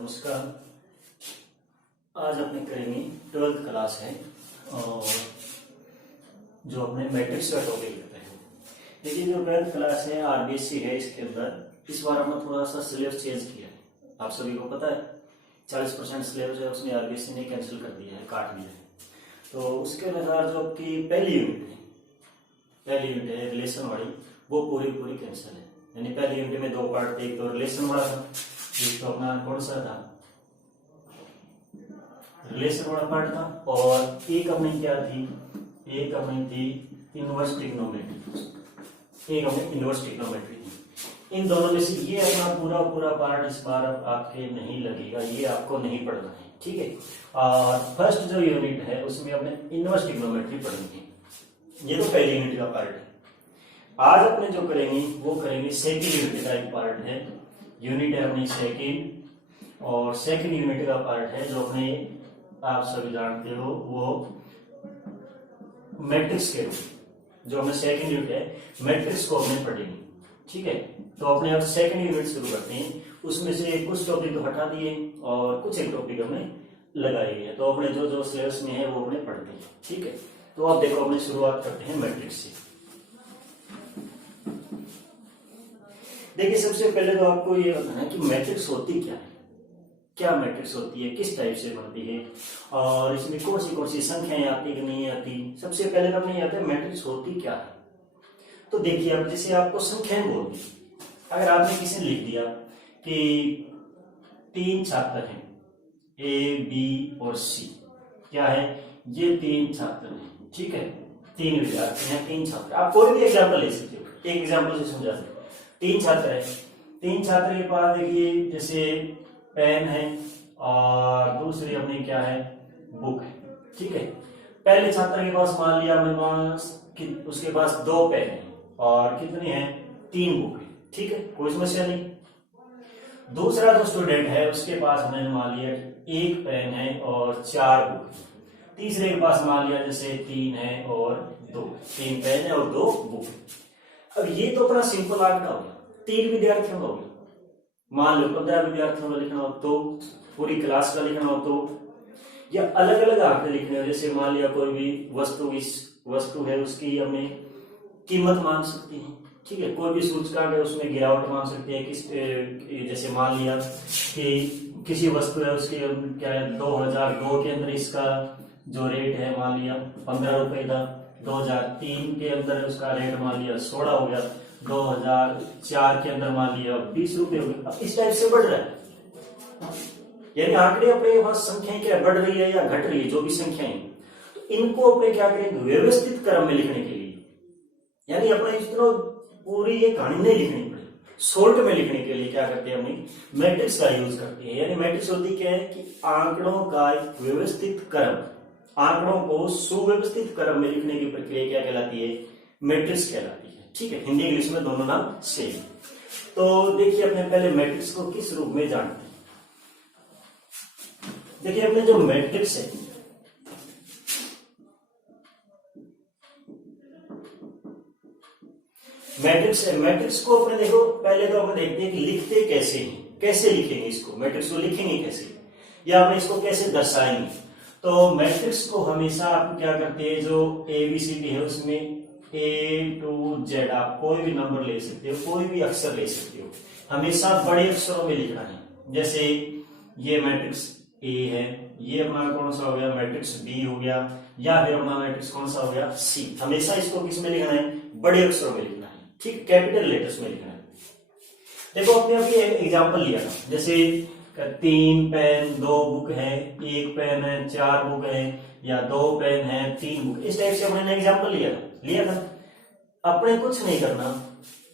नमस्कार। आज अपने करेंगे 12th क्लास है और जो अपने मैट्रिक्स का टॉपिक लेते हैं। देखिए जो 12th क्लास है आरबीएससी है, इसके अंदर इस बार हमने थोड़ा सा सिलेबस चेंज किया है। आप सभी को पता है 40% सिलेबस है उसमें आरबीएससी ने कैंसिल कर दिया है, काट दिया है। तो उसके अनुसार जो आपकी पहली यूनिट है रिलेशन वाली, वो पूरी कैंसिल है। यानी पहली यूनिट में 2 पार्ट थे, एक तो रिलेशन वाला था, एक तो अपना कौन सा था, रिलेशन वाला पार्ट था, और एक अपनी क्या थी, एक अपनी थी इनवर्स ट्रिग्नोमेट्री, एक अपनी इनवर्स ट्रिग्नोमेट्री थी। इन दोनों में से ये अपना पूरा पार्ट इस बार आपके नहीं लगेगा, ये आपको नहीं पढ़ना है, ठीक है। और फर्स्ट जो यूनिट है उसमें अपने इनवर्स ट्रिग्नोमेट्री पढ़ेंगे, ये तो पहली यूनिट का पार्ट है। आज अपने जो करेंगे वो करेंगे सेकेंड यूनिट का एक पार्ट है, यूनिट है अपनी सेकेंड, और सेकेंड यूनिट का पार्ट है जो अपने आप सभी जानते हो वो मैट्रिक्स के रूप, जो हमें सेकेंड यूनिट है मैट्रिक्स को हमने पढ़ेंगे, ठीक है। तो अपने अब सेकेंड यूनिट शुरू करते हैं। उसमें से कुछ टॉपिक तो हटा दिए और कुछ एक टॉपिक हमने लगाए हैं, तो अपने जो सिलेबस में है वो अपने पढ़ते हैं, ठीक है। तो आप देखो अपने शुरुआत करते हैं मैट्रिक्स से। देखिए सबसे पहले तो आपको ये बताना है कि मैट्रिक्स होती क्या है, क्या मैट्रिक्स होती है, किस टाइप से बनती है, और इसमें कौन सी संख्याएं आती कि नहीं आती। सबसे पहले तो अपने आता है मैट्रिक्स होती क्या है। तो देखिए अब जैसे आपको संख्याएं बोल दी, अगर आपने किसी लिख दिया कि 3 छात्र हैं ए बी और सी, क्या है, ये 3 छात्र हैं, ठीक है, 3 विद्यार्थी हैं, 3 छात्र। आप कोई भी एग्जाम्पल ले सकते हो, एक एग्जाम्पल से समझा सकते हो। 3 छात्र है, 3 छात्र के पास देखिए जैसे पेन है और दूसरी अपनी क्या है, बुक है, ठीक है। पहले छात्र के पास मान लिया मेरे पास कि उसके पास 2 पेन है और कितनी है, 3 बुक है, ठीक है, कोई समस्या नहीं। दूसरा जो स्टूडेंट है उसके पास मैंने मान लिया 1 पेन है और 4 बुक है। तीसरे के पास मान लिया जैसे 3 है और 2, 3 पेन है और 2 बुक है। अब ये तो अपना सिंपल आंकड़ा हो गया, 3 विद्यार्थियों का हो गया। मान लो 15 विद्यार्थियों का लिखना हो तो, पूरी क्लास का लिखना हो तो, या अलग अलग आंकड़े लिखने हो, जैसे मान लिया कोई भी वस्तु है उसकी हमें कीमत मान सकते हैं, ठीक है। कोई भी सूचकांक है उसमें गिरावट मान सकते हैं, जैसे मान लिया कि किसी वस्तु है उसकी क्या है 2002 के अंदर इसका जो रेट है मान लिया 15 रुपए था, 2003 के अंदर उसका रेट मान लिया 16 हो गया, 2004 के अंदर मान लिया 20 रुपए हो गया। अब इस टाइप से बढ़ रहा है, यानी आंकड़े अपने पास संख्याएं क्या बढ़ रही है या घट रही है, जो भी संख्याएं, तो इनको अपने क्या करेंगे, व्यवस्थित क्रम में लिखने के लिए, यानी अपने इस तरह पूरी ये कहानी नहीं लिखनी पड़े, शॉर्ट में लिखने के लिए क्या करते हैं, अपनी मैट्रिक्स का यूज करते हैं। यानी मैट्रिक्स होती क्या है कि आंकड़ों का एक व्यवस्थित क्रम, आंकड़ों को सुव्यवस्थित क्रम में लिखने की प्रक्रिया क्या कहलाती है, मैट्रिक्स कहलाती है, ठीक है। हिंदी इंग्लिश में दोनों नाम सेम। तो देखिए अपने पहले मैट्रिक्स को किस रूप में जानते हैं। देखिए अपने जो मैट्रिक्स है, मैट्रिक्स को अपने देखो पहले तो अपने देखते हैं कि लिखते कैसे हैं, कैसे लिखेंगे इसको, मैट्रिक्स को लिखेंगे कैसे, या अपने इसको कैसे दर्शाएंगे। तो मैट्रिक्स को हमेशा आप क्या करते हैं, जो ABCD है उसमें A to Z आप कोई भी नंबर ले सकते हो, कोई भी अक्षर ले सकते हो, हमेशा बड़े अक्षरों में लिखना है। जैसे ये मैट्रिक्स A है, ये अपना कौन सा हो गया, मैट्रिक्स B हो गया, या फिर अपना मैट्रिक्स कौन सा हो गया, C। हमेशा इसको किस में लिखना है, बड़े अक्षरों में लिखना है, ठीक, कैपिटल लेटर्स में लिखना है। देखो अपने अभी एग्जाम्पल लिया था, जैसे 3 पेन 2 बुक है, 1 पेन है 4 बुक है, या 2 पेन है 3 बुक, इस टाइप से अपने एग्जाम्पल लिया था। अपने कुछ नहीं करना,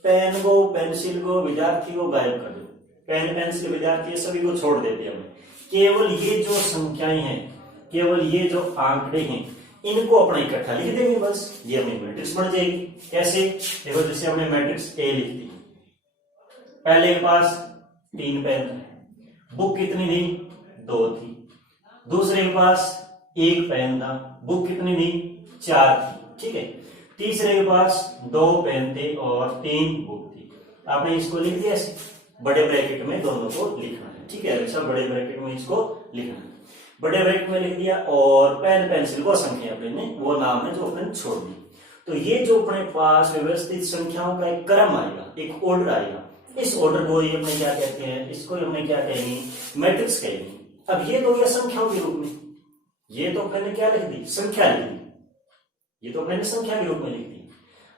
पेन को पेंसिल को विद्यार्थी को गायब कर दो, पेन पेंसिल विद्यार्थी सभी को छोड़ देते हैं। केवल ये जो संख्याएं हैं, केवल ये जो आंकड़े हैं, इनको अपना इकट्ठा लिख देंगे, बस ये अपनी मैट्रिक्स बन जाएगी। कैसे, देखो जैसे हमने मैट्रिक्स A लिख दी, पहले के पास 3 पेन थे, बुक कितनी थी, 2 थी। दूसरे के पास 1 पेन था, बुक कितनी थी, 4 थी, ठीक है। तीसरे के पास 2 पेन थे और 3 बुक थी। आपने इसको लिख दिया ऐसे, बड़े ब्रैकेट में दोनों को लिखना है, ठीक है। अच्छा, बड़े ब्रैकेट में इसको लिखना है, बड़े ब्रैकेट में लिख दिया। और पेन पेंसिल वो संख्या अपने ने वो नाम है जो अपने छोड़ दी। तो ये जो अपने पास व्यवस्थित संख्याओं का एक क्रम आएगा, एक ऑर्डर आएगा, इस ऑर्डर को ये अपने क्या कहते हैं, इसको अपने क्या कहेंगे, मैट्रिक्स कहेंगे। अब ये तो ये संख्याओं के रूप में, ये तो अपने क्या लिख दी, संख्या लिख दी, ये तो अपने संख्या के रूप में लिख दी।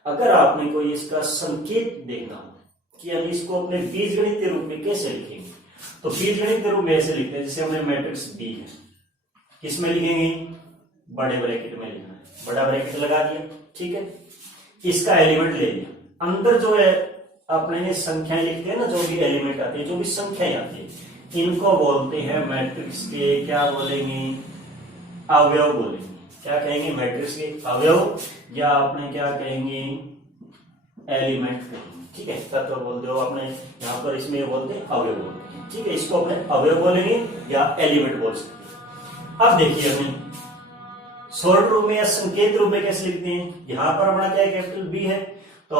अगर आपने कोई इसका संकेत देखना हो कि हम इसको अपने बीजगणित के रूप में कैसे लिखेंगे, तो बीजगणित के रूप में ऐसे लिखते हैं, जैसे हमने मैट्रिक्स बी है, किसमें लिखेंगे, बड़े ब्रैकेट में लिखना है, बड़ा ब्रैकेट लगा दिया, ठीक है। इसका एलिमेंट ले लिया, अंदर जो है अपने संख्याएं लिखते हैं ना, जो भी एलिमेंट आते हैं, जो भी संख्याएं आती है, इनको बोलते हैं मैट्रिक्स के क्या बोलेंगे, अवयव बोलेंगे। क्या कहेंगे, मैट्रिक्स के अवयव, या आपने क्या कहेंगे, एलिमेंट कहेंगे, ठीक है। तत्व बोलते हो आपने, यहाँ पर इसमें बोलते हैं अवयव बोलते हैं, ठीक है। इसको अपने अवयव बोलेंगे या एलिमेंट बोल सकते हैं। अब देखिए अपने शॉर्ट रूप में या संकेत रूप में कैसे लिखते हैं, यहां पर अपना क्या है, कैपिटल बी है, तो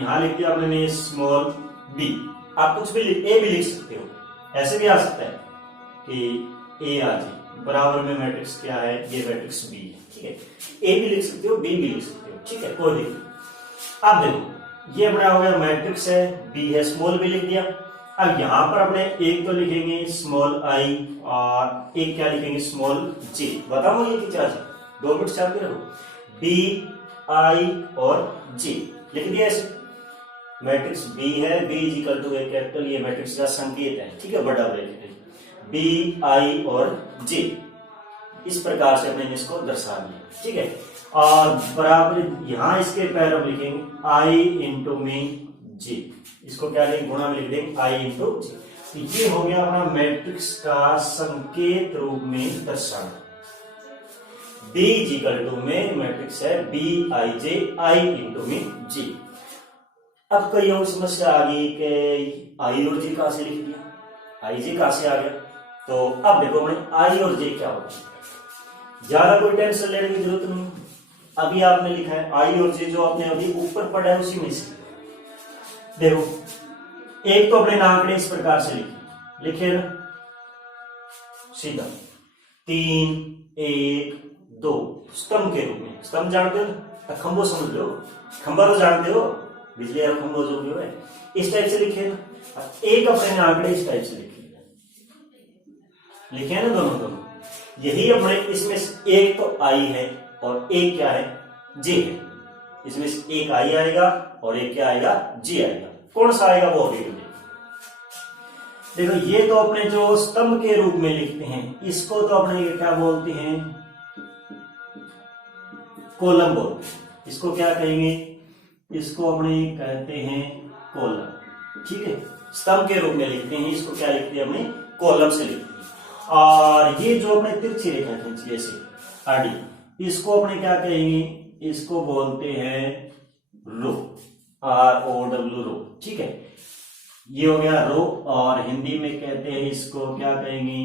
यहां लिख दिया आपने स्मॉल बी। आप कुछ भी ए भी लिख सकते हो, ऐसे भी आ सकता है कि ए आ जाए, बराबर में मैट्रिक्स क्या है, ये मैट्रिक्स बी है, ठीक है। ए भी लिख सकते हो, बी भी लिख सकते हो, ठीक है, कोई नहीं। अब देखो ये अपना हो गया मैट्रिक्स है, बी है, स्मॉल बी लिख दिया। अब यहां पर अपने एक तो लिखेंगे स्मॉल आई और एक क्या लिखेंगे, स्मॉल जे। बताओ ये क्या है, 2 मिनट चाहते रहो, बी आई और जे लिख दिया ऐसे। मैट्रिक्स बी है, B is equal to A capital, ये मैट्रिक्स का संकेत है, ठीक है, बड़ा ब्रैकेट है, बी आई और जे, इस प्रकार से हमने इसको दर्शा दिया, ठीक है। और बराबर यहां इसके पैर लिखेंगे आई इंटू में जे, इसको क्या लिखेंगे, गुणा में लिख देंगे आई इंटू जे। तो ये हो गया अपना मैट्रिक्स का संकेत रूप में दर्शाना। बी इज इक्वल टू में मैट्रिक्स है B I J, I into में जे। अब कई और समस्या आ गई कि आई और जे कहां से लिख दिया, आई जे कहां से आ गया। तो अब देखो हमने आई और जे क्या होगा, ज्यादा कोई टेंशन लेने की जरूरत नहीं। अभी आपने लिखा है आई और जे, जो आपने अभी ऊपर पढ़ा है उसी में से देखो, एक तो अपने आंकड़े इस प्रकार से लिखे ना सीधा, 3 1 2 स्तंभ के रूप में। स्तंभ जानते हो ना, खंभो समझ लो, खंभा तो जानते हो, बिजली वाला खंभो जो भी है, इस टाइप से लिखे ना। एक अपने आंकड़े इस टाइप से लिखे हैं ना, दोनों यही अपने इसमें एक तो आई है और एक क्या है, जे है। इसमें से एक आई आएगा और एक क्या आएगा, जे आएगा। कौन सा आएगा वो अभी देखो। ये तो अपने जो स्तंभ के रूप में लिखते हैं, इसको तो अपने क्या बोलते हैं, कॉलम बोलते हैं। इसको क्या कहेंगे, इसको अपने कहते हैं कॉलम, ठीक है। स्तंभ के रूप में लिखते हैं, इसको क्या लिखते हैं, अपने कॉलम से लिखते हैं। और ये जो अपने तिरछी रेखा खींची ऐसे आड़ी, इसको अपने क्या कहेंगे, इसको बोलते हैं रो, ROW रो, ठीक है। ये हो गया रो, और हिंदी में कहते हैं इसको क्या कहेंगे,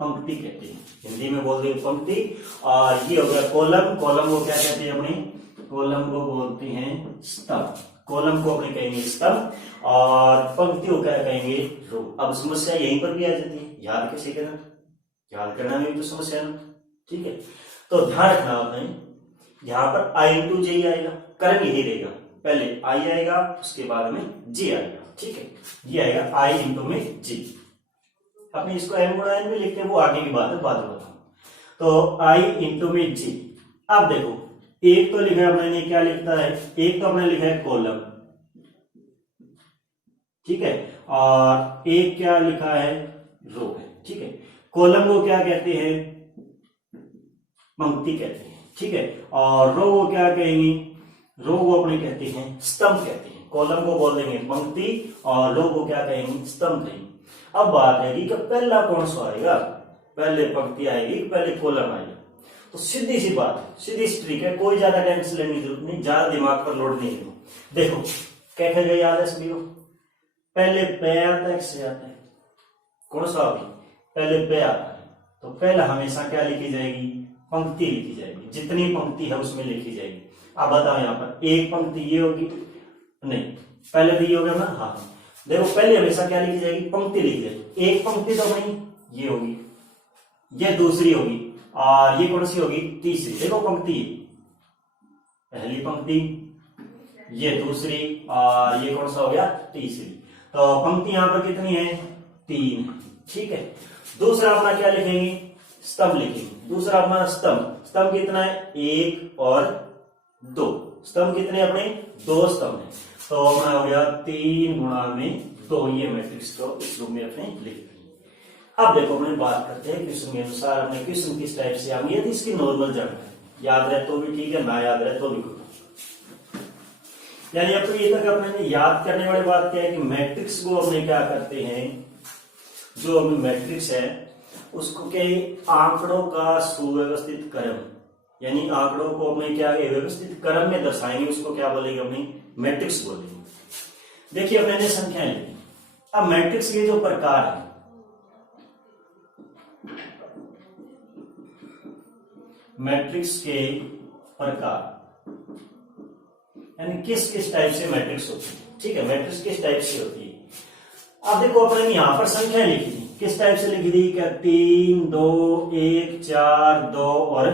पंक्ति कहते हैं, हिंदी में बोलते हैं पंक्ति। और ये हो गया कॉलम, कॉलम को क्या कहते हैं, अपने कॉलम को बोलते हैं स्तंभ, कॉलम को अपने कहेंगे स्तंभ, और पंक्ति को क्या कहेंगे, रो। अब समस्या यहीं पर भी आ जाती है, याद कैसे करना, याद करना में भी तो समस्या है, ठीक है। तो ध्यान रखना आपने, यहां पर आई इंटू जे आएगा, क्रम यही रहेगा, पहले आई आएगा उसके बाद में जे आएगा, ठीक है। ये आएगा आई इंटू में जे। अपने इसको एम गुणा एन में लिखते हैं, वो आगे की बात है, बाद में बताऊं। तो आई इंटू में जे। अब देखो एक तो लिखा है मैंने, क्या लिखता है, एक तो हमने लिखा है कॉलम, ठीक है, और एक क्या लिखा है, रो है, ठीक है। कॉलम को क्या कहते हैं, पंक्ति कहते हैं, ठीक है। और रो को क्या कहेंगे, रो को अपने कहते हैं स्तंभ कहते हैं। कॉलम को बोल देंगे पंक्ति और रो को क्या कहेंगे, स्तंभ कहेंगे। अब बात है कि पहला कौन सा आएगा, पहले पंक्ति आएगी, पहले कॉलम आएगा। तो सीधी सी बात है, सीधी सी ट्रिक है, कोई ज्यादा टेंशन लेने की जरूरत नहीं, ज्यादा दिमाग पर लोड नहीं लो। देखो कैसे गए, याद है सभी को, पहले पे आता है, से आता है, कौन सा अभी पहले पे आता है, तो पहला हमेशा क्या लिखी जाएगी, पंक्ति लिखी जाएगी, जितनी पंक्ति है उसमें लिखी जाएगी। अब बताओ यहाँ पर एक पंक्ति ये होगी, नहीं पहले तो ये हो गया ना, हाँ, देखो पहले हमेशा क्या लिखी जाएगी, पंक्ति लिखी जाएगी। एक पंक्ति तो अपनी ये होगी, ये दूसरी होगी, और ये कौन सी होगी, तीसरी। देखो पंक्ति, पहली पंक्ति, ये दूसरी, और ये कौन सा हो गया, तीसरी। तो पंक्ति यहां पर कितनी है, 3 है। ठीक है, दूसरा अपना क्या लिखेंगे, स्तंभ लिखेंगे। दूसरा अपना स्तंभ, स्तंभ कितना है, 1 और 2। स्तंभ कितने अपने, 2 स्तंभ है। तो अपना हो गया 3 गुणा में 2, ये मैट्रिक्स को इस रूप में अपने लिख देंगे। अब देखो अपने बात करते हैं क्वेश्चन के अनुसार, अपने क्वेश्चन किस टाइप से आएंगे। यदि इसकी नॉर्मल जानकारी याद रहे तो भी ठीक है, ना याद रहे तो भी करो। यानी अब तो ये तक अपने याद करने वाली बात क्या है कि मैट्रिक्स को अपने क्या करते हैं, जो अभी मैट्रिक्स है उसको के आंकड़ों का सुव्यवस्थित क्रम, यानी आंकड़ों को अपने क्या व्यवस्थित क्रम में दर्शाएंगे, उसको क्या बोलेंगे, अपनी मैट्रिक्स बोलेंगे। देखिए अपने संख्याएं लिखी। अब मैट्रिक्स के जो प्रकार है, मैट्रिक्स के प्रकार यानी किस किस टाइप से मैट्रिक्स होती है। ठीक है, मैट्रिक्स किस टाइप से होती है। अब देखो अपने यहां पर संख्या लिखी थी, किस टाइप से लिखी थी, क्या 3 2 1 4 2 और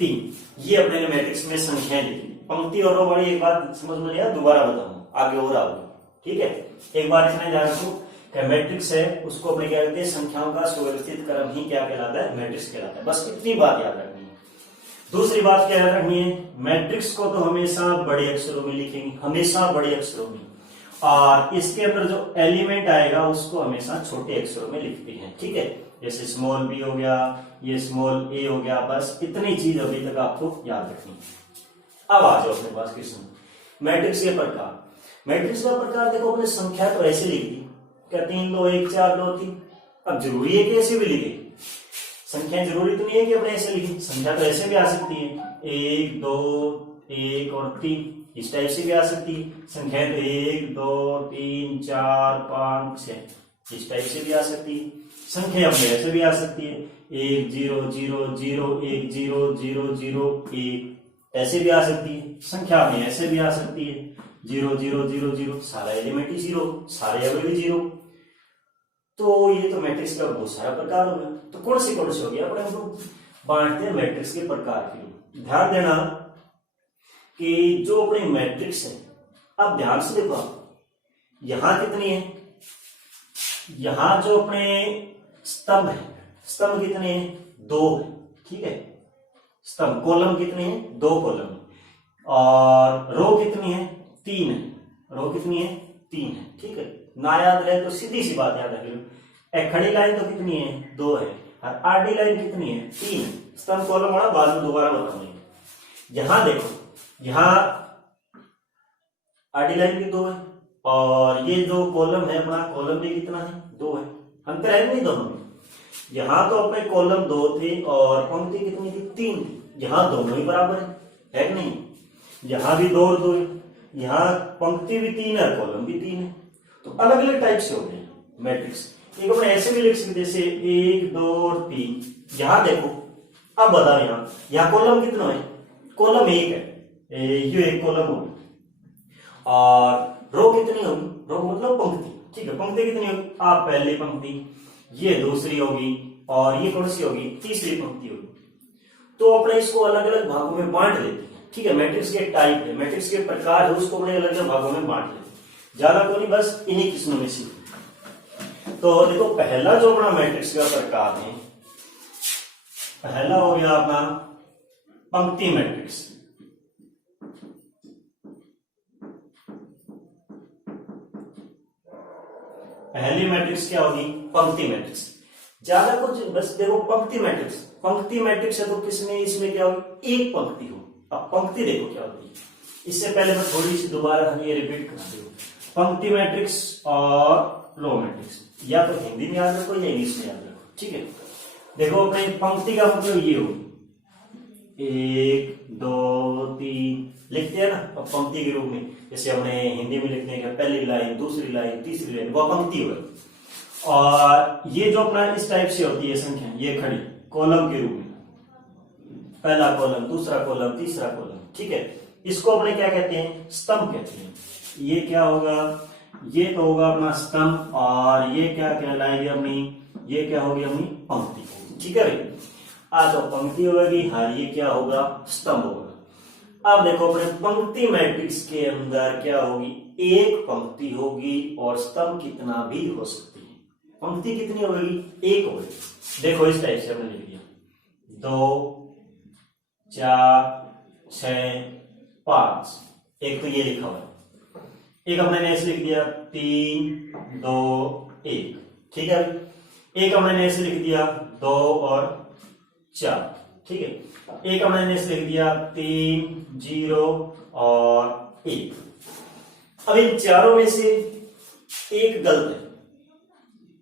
3, ये अपने मैट्रिक्स में संख्याएं लिखी। पंक्ति और रो वाली एक बात समझ में लिया, दोबारा बताऊंगा आगे और आगे। ठीक है, एक बार इतना ध्यान रखो कि मैट्रिक्स है उसको अपने क्या कहते हैं, संख्याओं का सुव्यवस्थित क्रम ही क्या कहलाता है, मैट्रिक्स कहलाता है। बस इतनी बात याद रखनी है। दूसरी बात क्या याद रखनी है, मैट्रिक्स को तो हमेशा बड़े अक्षरों में लिखेंगे, हमेशा बड़े अक्षरों में, और इसके अंदर जो एलिमेंट आएगा उसको हमेशा छोटे अक्षरों में लिखते हैं। ठीक है, जैसे स्मॉल बी हो गया, ये स्मॉल ए हो गया। बस इतनी चीज अभी तक आपको याद रखनी है। अब आ जाओ अपने पास क्वेश्चन, मैट्रिक्स के प्रकार। मैट्रिक्स का प्रकार देखो, अपने संख्या तो ऐसे लिख दी, क्या 3 2 1 4 2 3। अब जरूरी है कि ऐसे भी लिखे, संख्या जरूरी तो नहीं है कि अपने ऐसे लिखे, संख्या तो ऐसे भी आ सकती है, 1 2 1 और 3, इस टाइप से भी आ सकती है। संख्या तो 1 2 3 4 5 6, इस टाइप से भी आ सकती है। संख्या अपने ऐसे भी आ सकती है, 1 0 0 0 1 0 0 0 1, ऐसे भी आ सकती है। संख्या में ऐसे भी आ सकती है, 0 0 0 0, सारा एलिमेंट ही 0, सारे अवयव 0। तो ये तो मैट्रिक्स का बहुत सारा प्रकार हो गया। तो कौन से हो गया, अपने तो बांटते हैं मैट्रिक्स के प्रकार के। ध्यान देना कि जो अपने मैट्रिक्स है, अब ध्यान से देखो, यहां कितनी है, यहां जो अपने स्तंभ है, स्तंभ कितने हैं, 2 है। ठीक है, स्तंभ कॉलम कितने हैं, 2 कॉलम, और रो कितनी है, 3 है। रो कितनी है, 3 है। ठीक है, ना याद रहे तो सीधी सी बात याद रखिए, खड़ी लाइन तो कितनी है, 2 है, और आडी लाइन कितनी है, 3 है। स्तंभ कॉलम वाला बाद में दोबारा बताऊंगा। यहां देखो, यहां आडी लाइन भी 2 है, और ये जो कॉलम है अपना, कॉलम भी कितना है, 2 है। अंतर है नहीं दोनों में। यहां तो अपने कॉलम 2 थे और पंक्ति कितनी थी, 3 थी। यहां दोनों ही बराबर है कि नहीं, यहां भी 2 और 2 है, यहां पंक्ति भी 3 है, कॉलम भी 3 है। तो अलग अलग टाइप से होते हैं मैट्रिक्स। एक अपने ऐसे भी लिख सकते, जैसे 1 2 और 3। यहां देखो, अब बताओ, यहां कॉलम कितना है, कॉलम 1 है, ये एक कॉलम होगी, और रो कितनी होगी, रो मतलब पंक्ति। ठीक है, पंक्ति कितनी होगी, आप पहली पंक्ति, ये दूसरी होगी, और ये कौन सी होगी, तीसरी पंक्ति होगी। तो अपने इसको अलग अलग भागों में बांट देते हैं। ठीक है, मैट्रिक्स के टाइप है, मैट्रिक्स के प्रकार है, उसको अपने अलग अलग भागों में बांट देते हैं। ज्यादा तो नहीं, बस इन्हीं किस्मों में से। तो देखो पहला जो अपना मैट्रिक्स का प्रकार है, पहला हो गया अपना पंक्ति मैट्रिक्स। पहली मैट्रिक्स क्या होगी, पंक्ति मैट्रिक्स। ज्यादा कुछ बस देखो, पंक्ति मैट्रिक्स, पंक्ति मैट्रिक्स है तो किसमें, इसमें क्या होगी, एक पंक्ति हो। अब पंक्ति देखो क्या होती है, इससे पहले मैं थोड़ी सी दोबारा ये रिपीट करा दूं। पंक्ति मैट्रिक्स और रो मैट्रिक्स, या तो हिंदी में याद रखो या इंग्लिश में याद रखो। ठीक है, देखो अपने पंक्ति का मतलब ये होगी, 1 2 3 लिखते हैं ना, अब पंक्ति के रूप में, जैसे हमने हिंदी में लिखते हैं पहली लाइन, दूसरी लाइन, तीसरी लाइन, वो पंक्ति हो। और ये जो अपना इस टाइप से होती है संख्या, ये खड़ी कॉलम के रूप में, पहला कॉलम, दूसरा कॉलम, तीसरा कॉलम। ठीक है, इसको अपने क्या कहते हैं, स्तंभ कहते हैं। ये क्या होगा, ये तो होगा अपना स्तंभ, और ये क्या कहलाएगी अपनी, ये क्या होगी अपनी पंक्ति, ठीक है भाई। आज तो पंक्ति होगी, हाँ ये क्या होगा, स्तंभ होगा। अब देखो अपने पंक्ति मैट्रिक्स के अंदर क्या होगी, एक पंक्ति होगी और स्तंभ कितना भी हो सकती है। पंक्ति कितनी होगी, एक होगी। देखो इस टाइप से हमने लिख दिया 2 4 6 5, एक तो ये लिखा हुआ है, एक हमने ऐसे लिख दिया 3 2 1, ठीक है। एक हमने ऐसे लिख दिया 2 और 4, ठीक है। एक हमने ऐसे लिख दिया 3 0 और 1। अब इन चारों में से एक गलत है।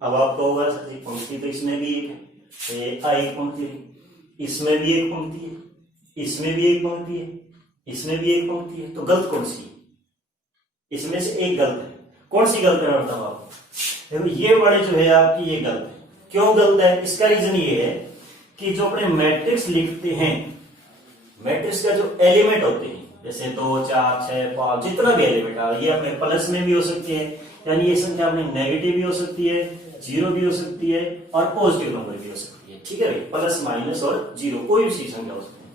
अब आप कहोगे सर जी पंक्ति तो इसमें भी एक है, एक पंक्ति है, इसमें भी एक पंक्ति है, इसमें भी एक पंक्ति है, इसमें भी एक पंक्ति है, तो गलत कौन सी है? इसमें से एक गलत है। कौन सी गलत है बताओ आप? देखो ये वाले जो है आपकी ये गलत है। क्यों गलत है? इसका रीजन ये है कि जो अपने मैट्रिक्स लिखते हैं, मैट्रिक्स का जो एलिमेंट होते हैं जैसे 2 4 6 5 जितना भी एलिमेंट आ, ये अपने प्लस में भी हो सकती है, यानी ये संख्या अपने नेगेटिव भी हो सकती है, जीरो भी हो सकती है और पॉजिटिव नंबर भी हो सकती है, ठीक है भाई। प्लस माइनस और जीरो कोई भी संख्या हो सकती है,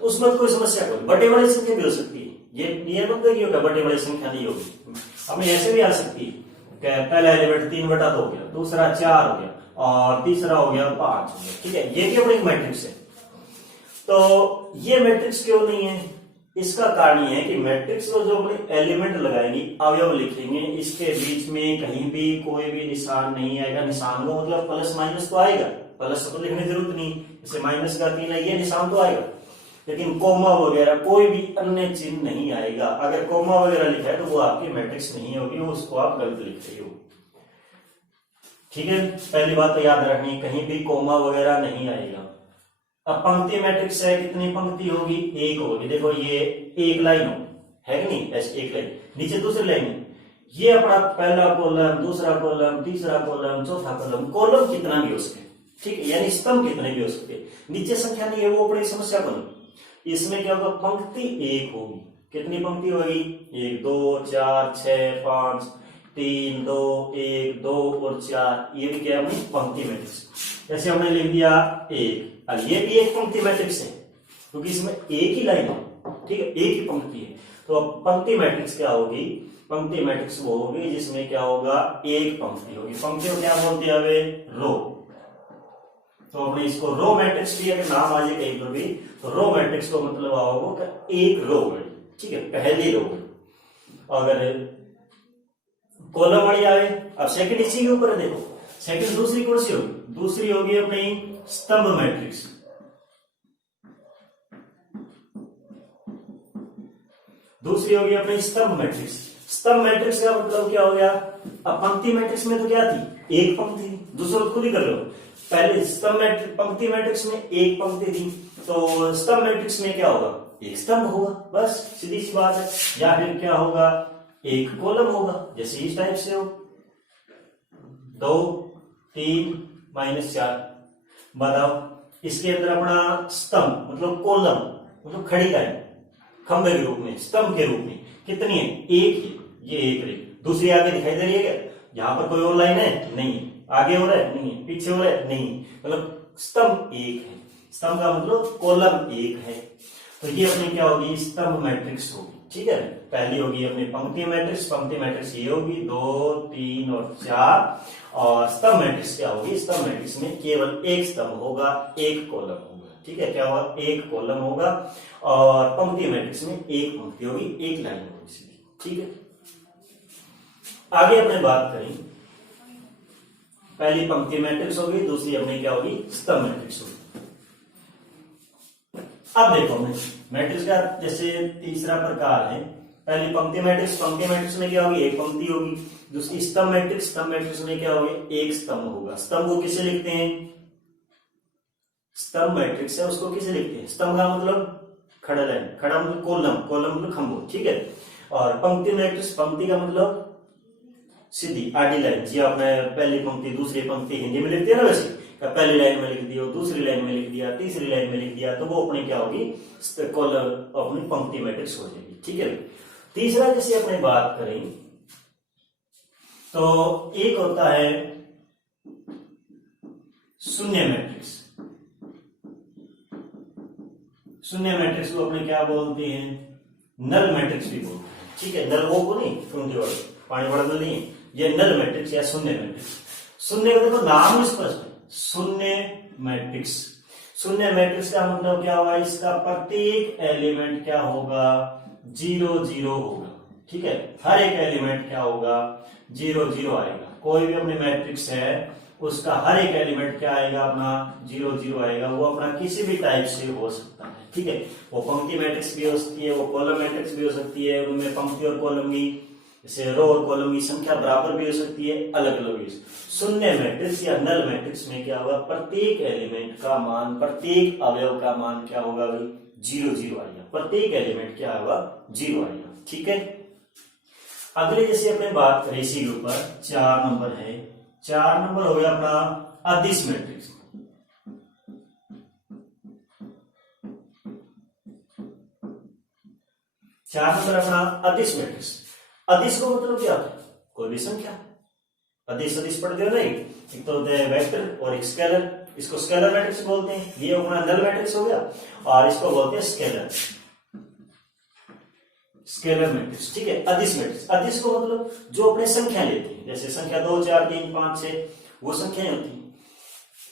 तो उसमें कोई समस्या कोई। बड़े बड़ी संख्या भी हो सकती है, ये मतलब कि होगा बड़े बड़ी संख्या नहीं होगी। हमें ऐसे भी आ सकती है, पहला एलिमेंट 3/2 हो गया, दूसरा 4 हो गया और तीसरा हो गया 5 हो गया, ठीक है। ये भी अपनी मैट्रिक्स है। तो ये मैट्रिक्स क्यों नहीं है? इसका कारण ये है कि मैट्रिक्स को जो अपने एलिमेंट लगाएंगे, अवयव लिखेंगे, इसके बीच में कहीं भी कोई भी निशान नहीं आएगा। निशान को मतलब प्लस माइनस तो आएगा, प्लस तो लिखने की जरूरत नहीं, जैसे माइनस का 3 है ये निशान तो आएगा, लेकिन कोमा वगैरह कोई भी अन्य चिन्ह नहीं आएगा। अगर कोमा वगैरह लिखा है तो वो आपकी मैट्रिक्स नहीं होगी, उसको आप गलत लिख रहे हो, ठीक है। पहली बात तो याद रखनी, कहीं भी कोमा वगैरह नहीं आएगा। अब पंक्ति मैट्रिक्स है, कितनी पंक्ति होगी, एक होगी। देखो ये एक लाइन है कि नहीं, ऐसे एक लाइन, नीचे दूसरी लाइन, ये अपना पहला कॉलम, दूसरा कॉलम, तीसरा कॉलम, चौथा कॉलम, कॉलम कितना भी हो सके, ठीक है, यानी स्तंभ कितने भी हो सकते। नीचे संख्या नहीं है वो बड़ी समस्या बनी। इसमें क्या होगा, पंक्ति एक होगी। कितनी पंक्ति होगी, 1 2 4 6 5 3 2 1 2 और 4, ये भी क्या है पंक्ति मैट्रिक्स। जैसे हमने लिख दिया 1, अब ये भी एक पंक्ति मैट्रिक्स है क्योंकि इसमें एक ही लाइन है, ठीक है, एक ही पंक्ति है। तो अब पंक्ति मैट्रिक्स क्या होगी, पंक्ति मैट्रिक्स वो होगी जिसमें क्या होगा, एक पंक्ति होगी। पंक्ति को क्या बोलते हैं, रो। तो अपने इसको रो मैट्रिक्स भी अगर नाम आ जाए कहीं पर भी, तो रो मैट्रिक्स को मतलब होगा एक रो है, ठीक है, पहली रो। अगर कॉलम वाली आए, अब सेकंड इसी के ऊपर है, देखो सेकंड दूसरी कौन सी होगी, दूसरी होगी अपनी स्तंभ मैट्रिक्स। दूसरी होगी अपनी स्तंभ मैट्रिक्स। स्तंभ मैट्रिक्स का मतलब क्या हो गया, अब पंक्ति मैट्रिक्स में तो क्या थी, एक पंक्ति, दूसरा खुद ही कर लो। पहले स्तंभ मैट्रिक्स, पंक्ति मैट्रिक्स में एक पंक्ति थी, तो स्तंभ मैट्रिक्स में क्या होगा, एक स्तंभ होगा, बस सीधी सी बात है। या फिर क्या होगा, एक कॉलम होगा, जैसे इस टाइप से हो 2 3 -4। बताओ इसके अंदर अपना स्तंभ मतलब कॉलम मतलब खड़ी लाइन खंभे के रूप में, स्तंभ के रूप में कितनी है, एक ही, ये एक रही। दूसरी आगे दिखाई दे रही है क्या, यहाँ पर कोई और लाइन है, नहीं है, आगे हो रहा है, नहीं है, पीछे हो रहा है, नहीं, मतलब स्तंभ एक है। स्तंभ का मतलब कॉलम एक है। तो ये अपनी क्या होगी, स्तंभ मैट्रिक्स होगी, ठीक है। पहली होगी अपनी पंक्ति मैट्रिक्स, पंक्ति मैट्रिक्स ये होगी 2 3 और 4। और स्तंभ मैट्रिक्स क्या होगी, स्तंभ मैट्रिक्स में केवल एक स्तंभ होगा, एक कॉलम होगा, ठीक है, क्या होगा, एक कॉलम होगा। और पंक्ति मैट्रिक्स में एक पंक्ति होगी, एक लाइन होगी, ठीक है। आगे अपने बात करें, पहली पंक्ति मैट्रिक्स होगी, दूसरी अपनी क्या होगी, स्तंभ मैट्रिक्स होगी। अब देखो मैट्रिक्स का जैसे तीसरा प्रकार है, पहली पंक्ति मैट्रिक्स, पंक्ति मैट्रिक्स में क्या होगी, एक पंक्ति होगी। दूसरी स्तंभ मैट्रिक्स, स्तंभ मैट्रिक्स में क्या होगी, एक स्तंभ होगा। स्तंभ को किसे लिखते हैं, स्तंभ मैट्रिक्स है उसको किसे लिखते हैं, स्तंभ का मतलब खड़ा लाइन, खड़ा मतलब कॉलम, कॉलम मतलब खंभो, ठीक है। और पंक्ति मैट्रिक्स, पंक्ति का मतलब सीधी आडी लाइन, जी आपने पहली पंक्ति दूसरी पंक्ति हिंदी में लिखते हैं ना, वैसे पहली लाइन में लिख दिया, दूसरी लाइन में लिख दिया, तीसरी लाइन में लिख दिया, तो वो अपनी क्या होगी, कॉलम अपनी पंक्ति मैट्रिक्स हो जाएगी, ठीक है। तीसरा जैसे अपने बात करें तो एक होता है शून्य मैट्रिक्स। शून्य मैट्रिक्स को अपने क्या बोलते हैं, नल मैट्रिक्स भी बोलते हैं। ठीक है, नल वो को नहीं, टूंटे वाले पानी वाला नल नहीं, ये नल मैट्रिक्स या शून्य मैट्रिक्स। शून्य का देखो नाम स्पष्ट है, शून्य मैट्रिक्स। शून्य मैट्रिक्स का मतलब क्या हुआ, इसका प्रत्येक एलिमेंट क्या होगा, 0 0 होगा। ठीक है, हर एक एलिमेंट क्या होगा, 0 0 आएगा। कोई भी अपने मैट्रिक्स है उसका हर एक एलिमेंट क्या आएगा, अपना 0 0 आएगा। वो अपना किसी भी टाइप से हो सकता है। ठीक है, वो पंक्ति मैट्रिक्स भी हो सकती है, वो कॉलम मैट्रिक्स भी हो सकती है, उनमें पंक्ति और कॉलम की जैसे रो और कॉलम की संख्या बराबर भी हो सकती है, अलग अलग भी। शून्य मैट्रिक्स या नल मैट्रिक्स में क्या होगा, प्रत्येक एलिमेंट का मान, प्रत्येक अवयव का मान क्या होगा भाई, 0 0 आएगा। प्रत्येक एलिमेंट क्या होगा, 0 आएगा। ठीक है, अगले जैसे अपने बात करें इसी के ऊपर, 4 नंबर है। 4 नंबर हो गया अपना अदिश मैट्रिक्स। चार नंबर अपना अदिश मैट्रिक्स। अदिश को मतलब क्या होता है, कोई भी संख्या। अदिश अदिश पढ़ते हो नहीं, एक तो होता है वेक्टर और एक स्केलर। इसको स्केलर मैट्रिक्स बोलते हैं। ये अपना नल मैट्रिक्स हो गया और इसको बोलते हैं स्केलर, स्केलर मैट्रिक्स। ठीक है, अदिश मैट्रिक्स। अदिश को मतलब जो अपने संख्या लेती है, जैसे संख्या 2 4 3 5 6 वो संख्याएं होती है।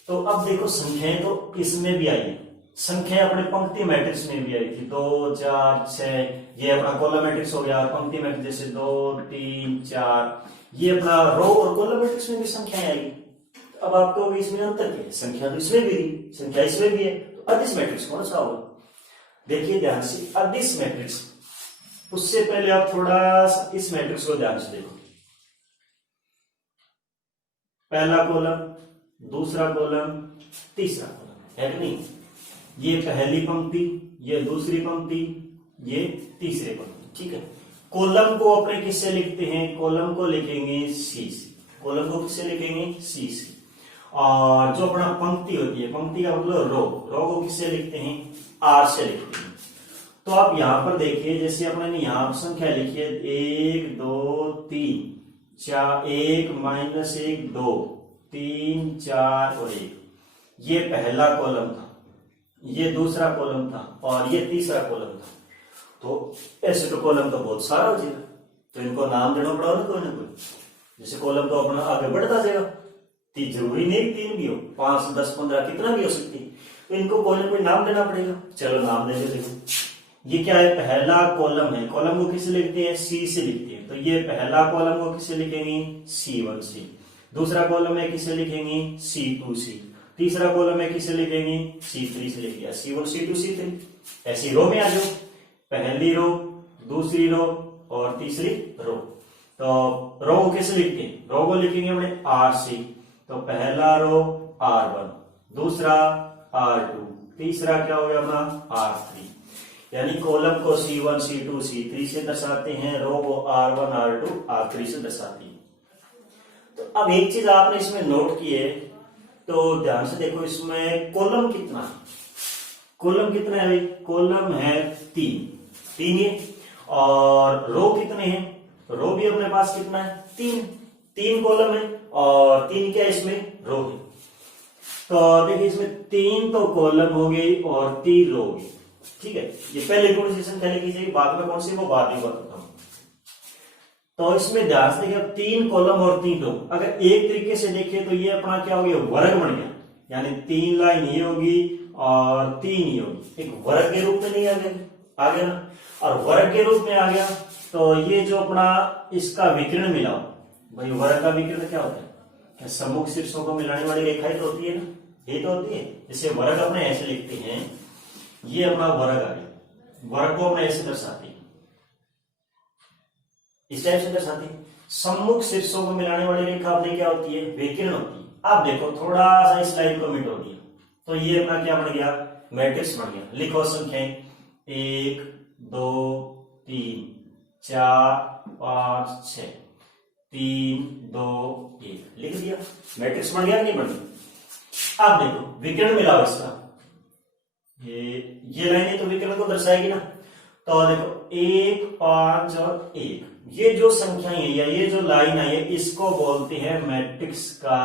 तो अब देखो संख्याएं तो इसमें भी आई है, संख्या अपने पंक्ति मैट्रिक्स में भी आई थी, 2 4 6। ये अपना कॉलम मैट्रिक्स हो गया, पंक्ति मैट्रिक्स जैसे 2 3 4। ये अपना रो और कॉलम मैट्रिक्स में भी संख्याएं आएगी। अब आप कहोगे इसमें अंतर क्या है, संख्या तो इसमें भी थी, संख्या इसमें भी है, तो अदिश मैट्रिक्स कौन सा होगा। देखिए ध्यान से, अदिश मैट्रिक्स, उससे पहले आप थोड़ा सा इस मैट्रिक्स को ध्यान से देखो। पहला कॉलम, दूसरा कॉलम, तीसरा कॉलम, है कि नहीं। ये पहली पंक्ति, ये दूसरी पंक्ति, ये तीसरी पंक्ति। ठीक है, कॉलम को अपने किससे लिखते हैं, कॉलम को लिखेंगे सी से। कॉलम को किससे लिखेंगे, सी से। और जो अपना पंक्ति होती है, पंक्ति का मतलब रो, रो को किससे लिखते हैं, आर से लिखते हैं। तो आप यहां पर देखिए, जैसे अपने यहां पर संख्या लिखी है 1 2 3 4, 1 -1 2 3 4 और 1। ये पहला कॉलम था, ये दूसरा कॉलम था और ये तीसरा कॉलम था। तो ऐसे तो कॉलम तो बहुत सारा हो जाएगा, तो इनको नाम देना पड़ा ना कोई ना कोई। जैसे कॉलम तो अपना आगे बढ़ता जाएगा, जरूरी नहीं 3 भी हो, 5 10 15 कितना भी हो सकती है, तो इनको कोई ना कोई नाम देना पड़ेगा। चलो नाम दे देखो, ये क्या है, पहला कॉलम है। कॉलम को किससे लिखते हैं, सी से लिखते हैं। तो ये पहला कॉलम को किससे लिखेंगे, C1 से। दूसरा कॉलम है किससे लिखेंगे, C2 से। तीसरा कॉलम है किससे लिखेंगे, C3 से लिख दिया, C1 C2 C3। ऐसी रो में आ जाओ, पहली रो, दूसरी रो और तीसरी रो। तो रो को कैसे लिखते हैं, रो को लिखेंगे हमने R से। तो पहला रो R1, दूसरा R2, तीसरा क्या हो गया अपना R3। यानी कॉलम को C1 C2 C3 से दर्शाते हैं, रो को R1 R2 R3 से दर्शाती है। तो अब एक चीज आपने इसमें नोट की है, तो ध्यान से देखो, इसमें कॉलम कितना है, कॉलम कितना है भाई, कॉलम है 3 है। और रो कितने हैं, रो भी अपने पास कितना है, 3 कॉलम है और 3 क्या इसमें रो है। तो देखिए इसमें 3 तो कॉलम हो गई और 3 रो हो गई। ठीक है, ये पहले कौन सी संख्या लिखी जाएगी, बाद में कौन सी, वो बाद में बताता हूं। तो इसमें ध्यान से देखिए, 3 कॉलम और 3 रो। अगर एक तरीके से देखें तो ये अपना क्या हो गया, वर्ग बन गया। यानी 3 लाइन ये होगी और 3 ये होगी, एक वर्ग के रूप में नहीं आ गया ना। और वर्ग के रूप में आ गया तो ये जो अपना इसका विकिरण मिला भाई, वर्ग का विकिरण क्या होता है, सम्मुख शीर्षों को मिलाने वाली रेखाएं तो होती है ना, ये तो होती है। जैसे वर्ग अपने ऐसे लिखते हैं, ये अपना वर्ग आ गया, वर्ग को अपने ऐसे दर्शाते हैं, इस टाइप से दर्शाते हैं। सम्मुख शीर्षों को मिलाने वाली रेखा अपनी क्या होती है, विकिरण होती है। आप देखो थोड़ा सा इस लाइन को मिटो दिया तो ये अपना क्या बन गया, मैट्रिक्स बन गया। लिखो संख्याएं 1 2 3 4 5 6 3 2 1, लिख दिया, मैट्रिक्स बन गया नहीं बन गया। अब देखो विकिरण मिला इसका, ये लाइनें तो विकिरण को दर्शाएगी ना। तो देखो 1 5 और 1, ये जो संख्याएं है या ये जो लाइन है इसको बोलते हैं मैट्रिक्स का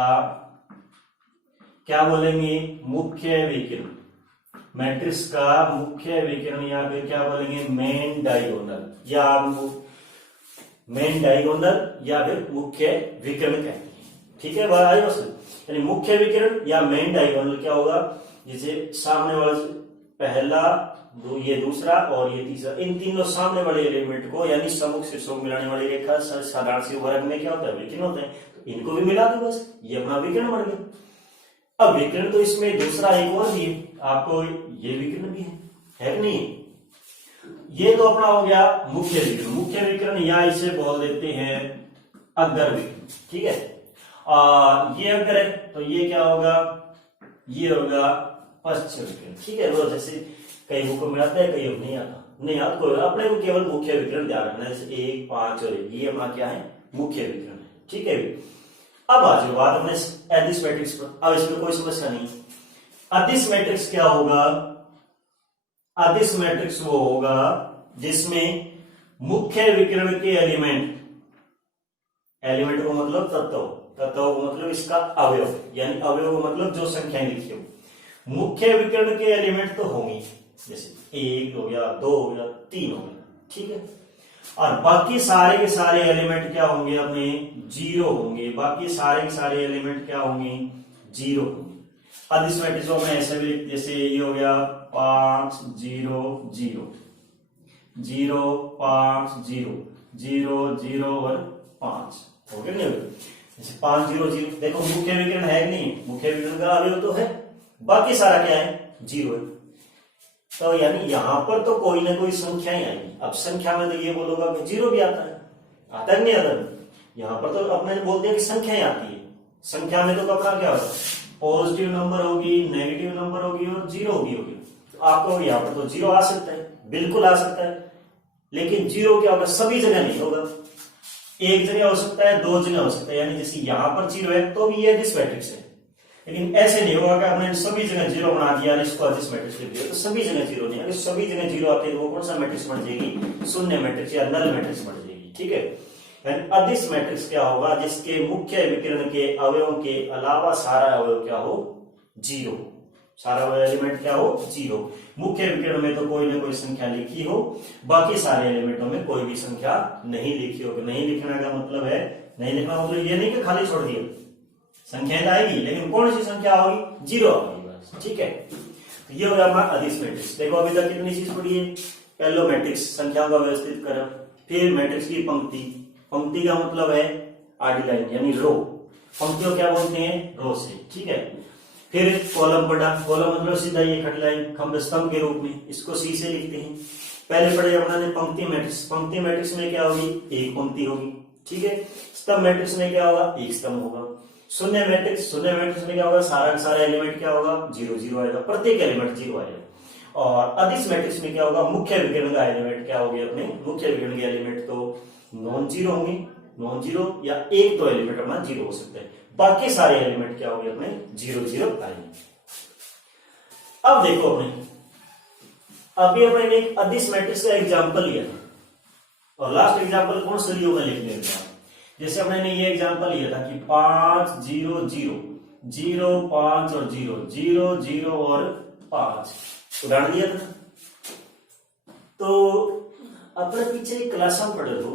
क्या बोलेंगे, मुख्य विकर्ण। मैट्रिक्स का मुख्य विकर्ण या फिर क्या बोलेंगे, मेन डायगोनल या फिर मुख्य विकर्ण कहते हैं। ठीक है भाई, यानी मुख्य विकर्ण या मेन डायगोनल क्या होगा, जैसे सामने वाला पहला ये दूसरा और ये तीसरा, इन तीनों सामने वाले एलिमेंट को यानी सम्मुख शीर्षों को मिलाने वाली रेखा साधारण सी वर्ग में क्या होता है, विकर्ण होता है। तो इनको भी मिला दो बस, ये अपना विकर्ण बन गया। अब विकर्ण तो इसमें दूसरा एक और भी है, आपको ये विकर्ण भी है कि नहीं। ये तो अपना हो गया मुख्य विकर्ण। मुख्य विकर्ण या इसे बोल देते हैं अग्र विकर्ण। ठीक है, ये अग्र है तो ये क्या होगा, ये होगा पश्चिम विकर्ण। ठीक है, वो जैसे कई बुकों में आता है, कई नहीं आता कोई, अपने को केवल मुख्य विकर्ण ध्यान रखना है। जैसे 1, 5 और 1 ये अपना क्या है, मुख्य विकर्ण है। ठीक है, अब आ जाओ बात अपने अदिश मैट्रिक्स पर। अब इसमें कोई समस्या नहीं। अदिश मैट्रिक्स क्या होगा, अदिश मैट्रिक्स वो होगा जिसमें मुख्य विकर्ण के एलिमेंट को मतलब तत्व को मतलब इसका अवयव, यानी अवयव को मतलब जो संख्याएं लिखी हो, मुख्य विकर्ण के एलिमेंट तो होंगे, जैसे 1 हो गया, 2 हो गया, 3 हो गया। ठीक है, और बाकी सारे के सारे एलिमेंट क्या होंगे, अपने 0 होंगे। बाकी सारे के सारे एलिमेंट क्या होंगे, 0 होंगे। अदिश मैट्रिक्स में ऐसे भी, जैसे ये हो गया 5 0 0 0 5 0 0 0 और 5 हो गया नहीं, जैसे 5 0 0। देखो मुख्य विकर्ण है कि नहीं, मुख्य विकर्ण का अवयव तो है, बाकी सारा क्या है, 0 है। तो यानी यहां पर तो कोई ना कोई संख्याएं आएंगी। अब संख्या में तो ये बोलोगा कि 0 भी आता है नहीं आता। यहां पर तो अपने बोलते हैं कि संख्याएं आती है। संख्या में तो अपना क्या होगा, पॉजिटिव नंबर होगी, नेगेटिव नंबर होगी और 0 भी होगी। तो आपको यहाँ पर तो 0 आ सकता है, बिल्कुल आ सकता है, लेकिन 0 क्या होगा, सभी जगह नहीं होगा। एक जगह हो सकता है, 2 जगह हो सकता है। यानी जैसे यहां पर 0 है तो भी ये अदिश मैट्रिक्स है, लेकिन ऐसे नहीं होगा कि आपने सभी जगह 0 बना दिया और इसको अदिश मैट्रिक्स लिख दिया। तो सभी जगह 0 नहीं, अगर सभी जगह 0 आते हैं तो वो कौन सा मैट्रिक्स बन जाएगी, शून्य मैट्रिक्स या नल मैट्रिक्स बन जाएगी। ठीक है, यानी अदिश मैट्रिक्स क्या होगा, जिसके मुख्य विकर्ण के अवयवों के अलावा सारा अवयव क्या हो, 0, सारा एलिमेंट क्या हो, 0। मुख्य विकर्ण में तो कोई ना कोई संख्या लिखी हो, बाकी सारे एलिमेंटों में कोई भी संख्या नहीं लिखी हो। नहीं लिखने का मतलब है, नहीं लिखना मतलब ये नहीं कि खाली छोड़ दिया, संख्याएं आएगी लेकिन कौन सी संख्या होगी, 0 होगी बस। ठीक है, तो ये होगा हमारा अदिश मैट्रिक्स। देखो अभी तक कितनी चीज पढ़ी है, पहले मैट्रिक्स संख्याओं का व्यवस्थित कर, फिर मैट्रिक्स की पंक्ति। पंक्ति का मतलब है आडी लाइन यानी रो, पंक्तियों क्या बोलते हैं, रो से। ठीक है, फिर कॉलम पढ़ा, कॉलम मतलब सीधा ये खड़ी लाइन खंभ स्तंभ के रूप में, इसको सी से लिखते हैं। पहले पढ़े अपने पंक्ति मैट्रिक्स। पंक्ति मैट्रिक्स में क्या होगी, एक पंक्ति होगी। ठीक है, स्तंभ मैट्रिक्स में क्या होगा, एक स्तंभ होगा। शून्य मैट्रिक्स में क्या होगा, सारा एलिमेंट क्या होगा, 0 0 आएगा, प्रत्येक एलिमेंट 0 आएगा। और अदिश मैट्रिक्स में क्या होगा, मुख्य विकर्ण का एलिमेंट क्या होगी, अपने मुख्य विकर्ण के एलिमेंट तो नॉन जीरो होंगे, नॉन जीरो या एक तो एलिमेंट अपना 0 हो सकता है, बाकी सारे एलिमेंट क्या होंगे, अपने 0 0 आएंगे। अब देखो अभी अपने ने एक अदिश मैट्रिक्स का एग्जाम्पल लिया था, और लास्ट एग्जाम्पल कौन सा लिया लिखने का। जैसे हमने ये एग्जांपल लिया था कि 5 0 0 0 5 और 0 0 0 और 5 उदाहरण दिया था। तो अपने पीछे एक क्लास हम पढ़े हो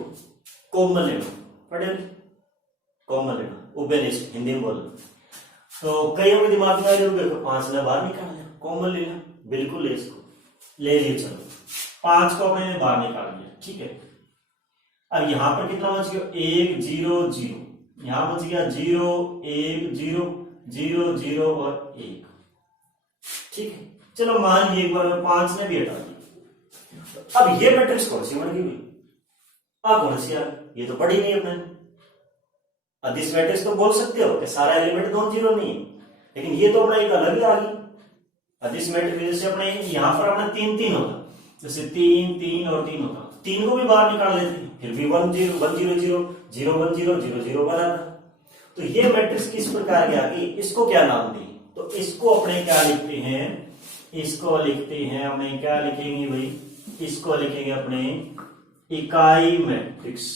कोमल लेना, पढ़े कोमल लेना, उबेलिस्ट हिंदी में बोल। तो कई के दिमाग में आ रहे हो 5 ने बाहर निकाल, कोमल लेना, बिल्कुल ले, इसको ले लिया। चलो 5 को मैंने बाहर निकाल दिया। ठीक है, अब यहां पर कितना बच गया, 1 0 0, यहां बच गया 0 1 0 0 0 और 1। ठीक है, चलो मान लीजिए एक बार में 5 ने भी हटा दिया। अब ये मैट्रिक्स कौन सी बन गई, कौन सी यार, ये तो पढ़ी नहीं अपने। अदिश मैट्रिक्स तो बोल सकते हो कि सारा एलिमेंट नॉन जीरो नहीं है, लेकिन ये तो अपना एक अलग ही आ गई अदिश मैट्रिक्स। जैसे अपने यहां पर अपना 3 3 होता, जैसे 3 3 और 3 होता, 3 को भी बाहर निकाल लेते हैं, फिर भी 1 0 1 0 0 0 1 0 0 0 बना था। तो ये मैट्रिक्स किस प्रकार की आ गई, इसको क्या नाम दी, तो इसको अपने क्या लिखते हैं, इसको लिखते हैं अपने क्या लिखेंगे भाई, इसको लिखेंगे अपने इकाई मैट्रिक्स।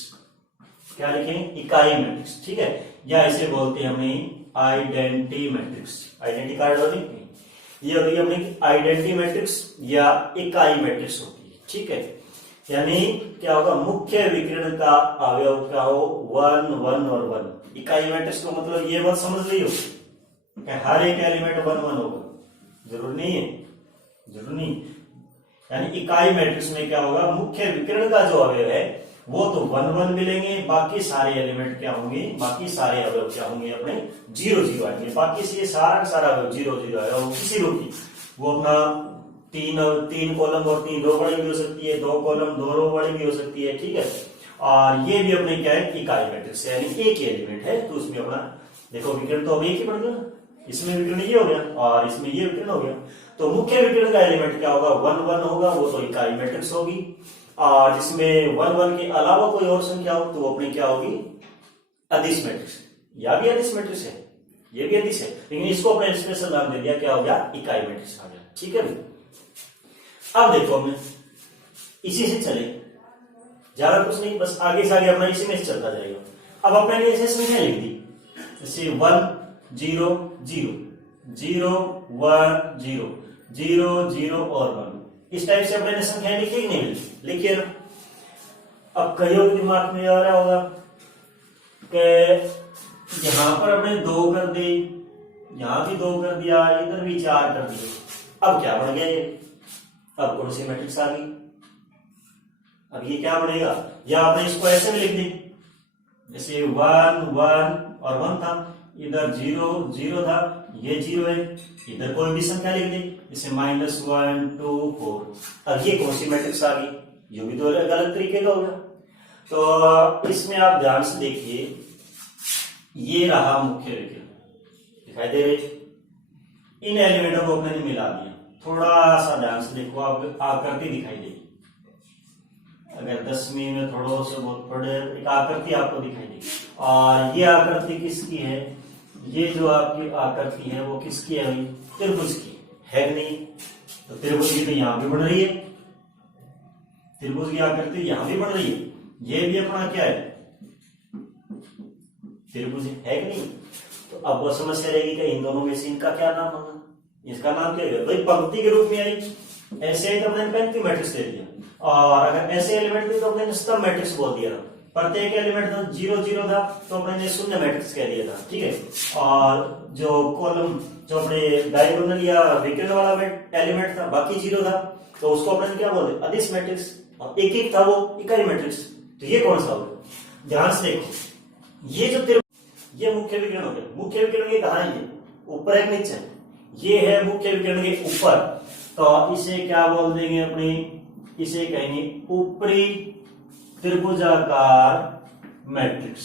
क्या लिखें, इकाई मैट्रिक्स, ठीक है, या इसे बोलते हैं हमें आइडेंटिटी मैट्रिक्स। आइडेंटिटी कार्ड वाली ये होती है अपनी आइडेंटिटी मैट्रिक्स या इकाई मैट्रिक्स होती है, ठीक है। यानी क्या होगा, मुख्य विकिरण का अवयव क्या हो, 1 1 और 1। इकाई मैट्रिक्स को मतलब ये मत समझ लियो कि हर एक एलिमेंट 1 1 होगा, जरूर नहीं है, जरूर नहीं। यानी इकाई मैट्रिक्स में क्या होगा, मुख्य विकिरण का जो अवयव है वो तो 1 1 मिलेंगे, बाकी सारे एलिमेंट क्या होंगे, बाकी सारे अवयव क्या होंगे, अपने 0 0 आएंगे। बाकी से सारा सारा अवयव 0 0 आएगा, वो किसी रूप की, वो अपना 3 कॉलम और 3 रो वाली भी हो सकती है, 2 कॉलम 2 रो वाली भी हो सकती है, ठीक है। और ये भी अपने क्या है, इकाई मैट्रिक्स है, यानी एक ही एलिमेंट है, तो उसमें अपना देखो विकिरण तो अब एक ही पड़ गया, इसमें विकिरण ये हो गया और इसमें ये विकिरण हो गया। तो मुख्य विकिरण का एलिमेंट क्या होगा, 1 1 होगा, वो तो इकाई मैट्रिक्स होगी। और जिसमें 1 1 के अलावा कोई और संख्या हो तो वो अपनी क्या होगी, अदिश मैट्रिक्स। या भी अदिश मैट्रिक्स है, ये भी अदिश है, लेकिन इसको अपने स्पेशल नाम दे दिया, क्या हो गया, इकाई मैट्रिक्स आ गया, ठीक है भाई। अब देखो हमें इसी से चले, ज्यादा कुछ नहीं, बस आगे से आगे अपना इसी में से चलता जाएगा। अब अपने लिए ऐसे संख्या लिख दी, जैसे 1 0 0 0 1 0 0 0 और 1, इस टाइप से अपने संख्या लिखी कि नहीं लिखिए ना। अब कईयों दिमाग में आ रहा होगा कि यहां पर अपने 2 कर दी, यहां भी 2 कर दिया, इधर भी 4 कर दिए, अब क्या बन गया ये, अब कौन सी मैट्रिक्स आ गई, अब ये क्या बनेगा, या आपने इसको ऐसे में लिख दी, जैसे 1 1 और 1 था, इधर 0 0 था, ये 0 है, इधर कोई भी संख्या लिख दी, जैसे -1 2 4। अब ये कौन सी मैट्रिक्स आ गई, ये भी तो अलग तरीके का होगा। तो इसमें आप ध्यान से देखिए, ये रहा मुख्य विकिरण, दिखाई दे रही, इन एलिमेंटों को अपने मिला दिया, थोड़ा सा ध्यान से देखो, आप आकृति दिखाई देगी, अगर 10वीं में थोड़ा सा बहुत पढ़े, एक आकृति आपको दिखाई देगी। और ये आकृति किसकी है, ये जो आपकी आकृति है वो किसकी है, त्रिभुज की है नहीं, तो त्रिभुज की तो यहां भी बन रही है, त्रिभुज की आकृति यहां भी बन रही है, ये भी अपना क्या है, त्रिभुज है कि नहीं। तो अब वो समस्या रहेगी कि इन दोनों में से इनका क्या नाम होगा, इसका नाम क्या है भाई, पंक्ति के रूप में आई, ऐसे ही तो अपने पंक्ति मैट्रिक्स दे दिया, और अगर ऐसे एलिमेंट थे तो अपने स्तंभ मैट्रिक्स बोल दिया था, प्रत्येक एलिमेंट था 0 0 था तो अपने शून्य मैट्रिक्स कह दिया था, ठीक है। और जो कॉलम, जो अपने डायगोनल या विकर्ण वाला एलिमेंट था, बाकी 0 था, तो उसको अपने क्या बोलते, अदिश मैट्रिक्स, और एक एक था वो इकाई मैट्रिक्स। तो ये कौन सा होगा, ध्यान से देखो, ये जो ये मुख्य विकिरण हो गया, मुख्य विकिरण के कहा है, ये ऊपर है नीचे, ये है मुख्य विकिरण के ऊपर, तो इसे क्या बोल देंगे अपनी, इसे कहेंगे ऊपरी त्रिभुजाकार मैट्रिक्स।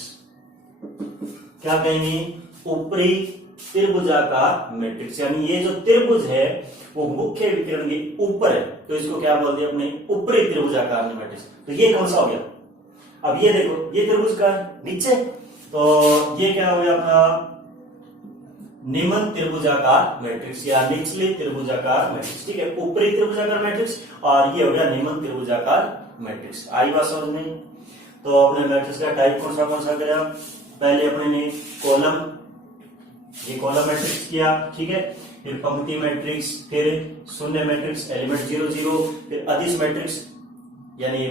क्या कहेंगे, ऊपरी त्रिभुजाकार मैट्रिक्स, यानी ये जो त्रिभुज है वो मुख्य विकिरण के ऊपर है, तो इसको क्या बोलते हैं अपने, ऊपरी त्रिभुजाकार मैट्रिक्स। तो ये कौन सा हो गया, अब ये देखो, ये त्रिभुज का नीचे, तो ये क्या हो गया अपना निम्न त्रिभुजाकार मैट्रिक्स या निचली त्रिभुजाकार मैट्रिक्स, ठीक है, ऊपरी त्रिभुजाकार मैट्रिक्स, और ये हो गया निम्न त्रिभुजाकार मैट्रिक्स। आई बात समझ में। तो अपने मैट्रिक्स का टाइप कौन सा करा, पहले अपने ने कॉलम, ये कॉलम मैट्रिक्स किया, ठीक है, फिर पंक्ति मैट्रिक्स, फिर शून्य मैट्रिक्स, एलिमेंट 0 0, फिर अदिश मैट्रिक्स यानी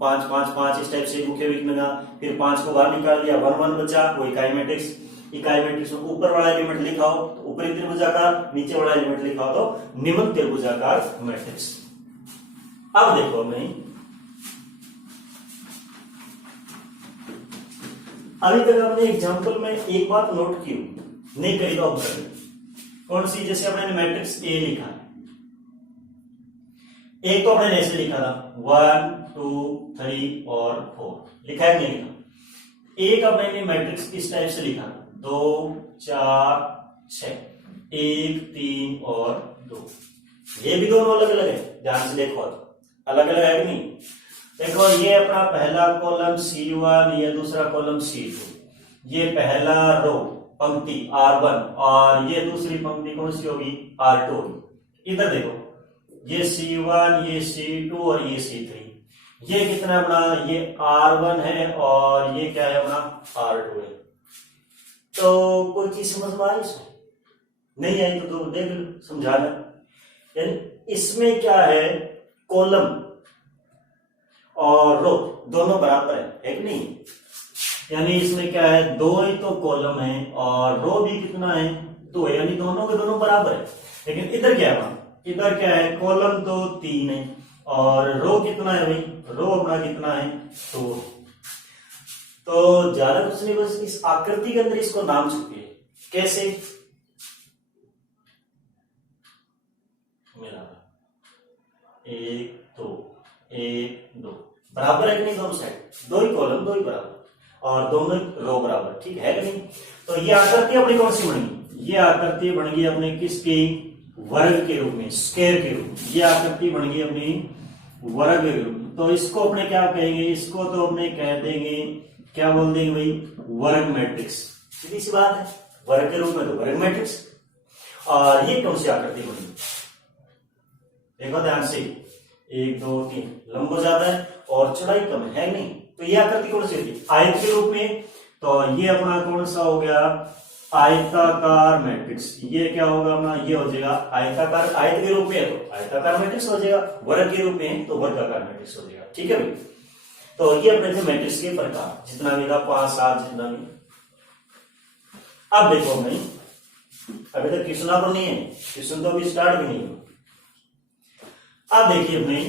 5 5 5 इस टाइप से मुख्य विकिरण, फिर 5 को बाहर निकाल दिया, 1 1 बचा, वो इकाई मैट्रिक्स। इकाई मैट्रिक्स में ऊपर वाला एलिमेंट लिखा हो तो ऊपरी त्रिभुजाकार, नीचे वाला एलिमेंट लिखा हो तो निम्न त्रिभुजाकार मैट्रिक्स। अब देखो मैं अभी तक हमने एग्जांपल में एक बात नोट की नहीं करी, तो अब कौन सी, जैसे अपने मैट्रिक्स ए लिखा है, एक तो अपने ऐसे लिखा था 1 2 3 और 4 लिखा है, नहीं लिखा। एक अपने मैट्रिक्स इस टाइप से लिखा 2 4 6 1 3 और 2, ये भी दोनों अलग अलग है, ध्यान से देखो, अलग अलग है कि नहीं। देखो ये अपना पहला कॉलम C1, ये दूसरा कॉलम C2, ये पहला रो पंक्ति R1 और ये दूसरी पंक्ति कौन सी होगी, R2 होगी। इधर देखो, ये C1, ये C2 और ये C3, ये कितना है अपना, ये R1 है और ये क्या है अपना R2 है। तो कोई चीज समझ में आई इसमें? नहीं आई तो देख लो, समझा दे। यानी इसमें क्या है, कॉलम और रो दोनों बराबर है कि नहीं? यानी इसमें क्या है, दो ही तो कॉलम है और रो भी कितना है, दो है, यानी दोनों के दोनों बराबर है। लेकिन इधर क्या है, इधर क्या है, कॉलम तो 3 है और रो कितना है भाई, रो अपना कितना है 2। तो ज्यादा कुछ नहीं, बस इस आकृति के अंदर इसको नाम छुपिए। कैसे? मिला 1 2 1 2 बराबर है कि नहीं, दोनों साइड दो ही कॉलम दो ही बराबर और दोनों रो बराबर, ठीक है कि नहीं? तो ये आकृति अपनी कौन सी बनेगी, ये आकृति बन गई अपने किसकी, वर्ग के रूप में, स्क्वायर के रूप में। ये आकृति बन गई अपनी वर्ग के रूप में। तो इसको अपने क्या कहेंगे, इसको तो अपने कह देंगे, क्या बोल देंगे भाई, वर्ग मैट्रिक्स। सीधी सी बात है, वर्ग के रूप में तो वर्ग मैट्रिक्स। और ये कौन सी आकृति बनी, देखो ध्यान से, 1 2 3 लंबा ज्यादा है और चौड़ाई कम है नहीं? तो ये आकृति कौन सी होती, आयत के रूप में। तो ये अपना कौन सा हो गया, आयताकार मैट्रिक्स। ये क्या होगा अपना, ये हो जाएगा आयताकार, आयत के रूप में है तो आयताकार मैट्रिक्स हो जाएगा, वर्ग के रूप में है तो वर्गाकार मैट्रिक्स हो जाएगा, ठीक है भाई? तो ये अपने थे मैट्रिक्स के प्रकार, जितना भी था 5 7 जितना भी। अब देखो भाई, अभी तक क्वेश्चन तो नहीं है, क्वेश्चन तो अभी स्टार्ट भी नहीं है। अब देखिए अपने,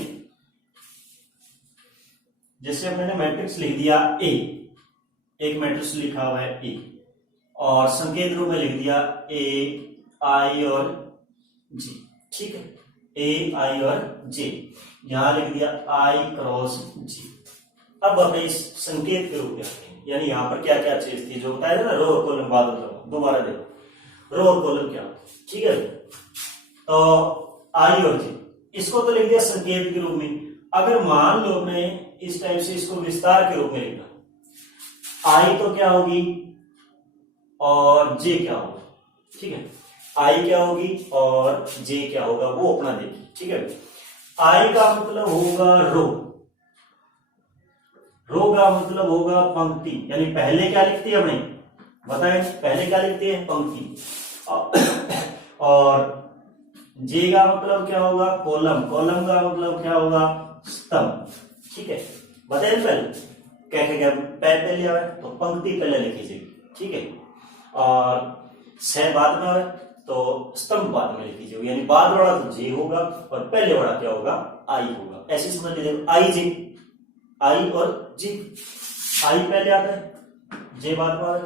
जैसे अपने मैट्रिक्स लिख दिया ए, एक मैट्रिक्स लिखा हुआ है ए और संकेत रूप में लिख दिया ए आई और जी, ठीक है, ए आई और जे, यहां लिख दिया आई क्रॉस जी। अब अपने इस संकेत के रूप में आते हैं, यानी यहां पर क्या क्या चीज थी जो बताया ना, रो और कॉलम, बाद में दोबारा देखो रो और कॉलम क्या, ठीक है? तो आई और जी, इसको तो लिख दिया संकेत के रूप में। अगर मान लो अपने इस टाइप से इसको विस्तार के रूप में लिखना, आई तो क्या होगी और जे क्या होगा, ठीक है? आई क्या होगी और जे क्या होगा वो अपना देखिए, ठीक है? आई का मतलब होगा रो, रो का मतलब होगा पंक्ति, यानी पहले क्या लिखती है अपने, बताएं पहले क्या लिखते हैं, पंक्ति। और जे का मतलब क्या होगा, कॉलम, कॉलम का मतलब क्या होगा, स्तंभ, ठीक है? बताइए पहले क्या क्या क्या पहले लिया है, तो पंक्ति पहले लिखी जाएगी, ठीक है? और सह बाद में है तो स्तंभ बाद में लिखी जाएगी, यानी बाद वाला तो जे होगा और पहले वाला क्या होगा, आई होगा। ऐसे समझ लीजिए, आई जे, आई और जी, आई पहले आता है जे बाद में,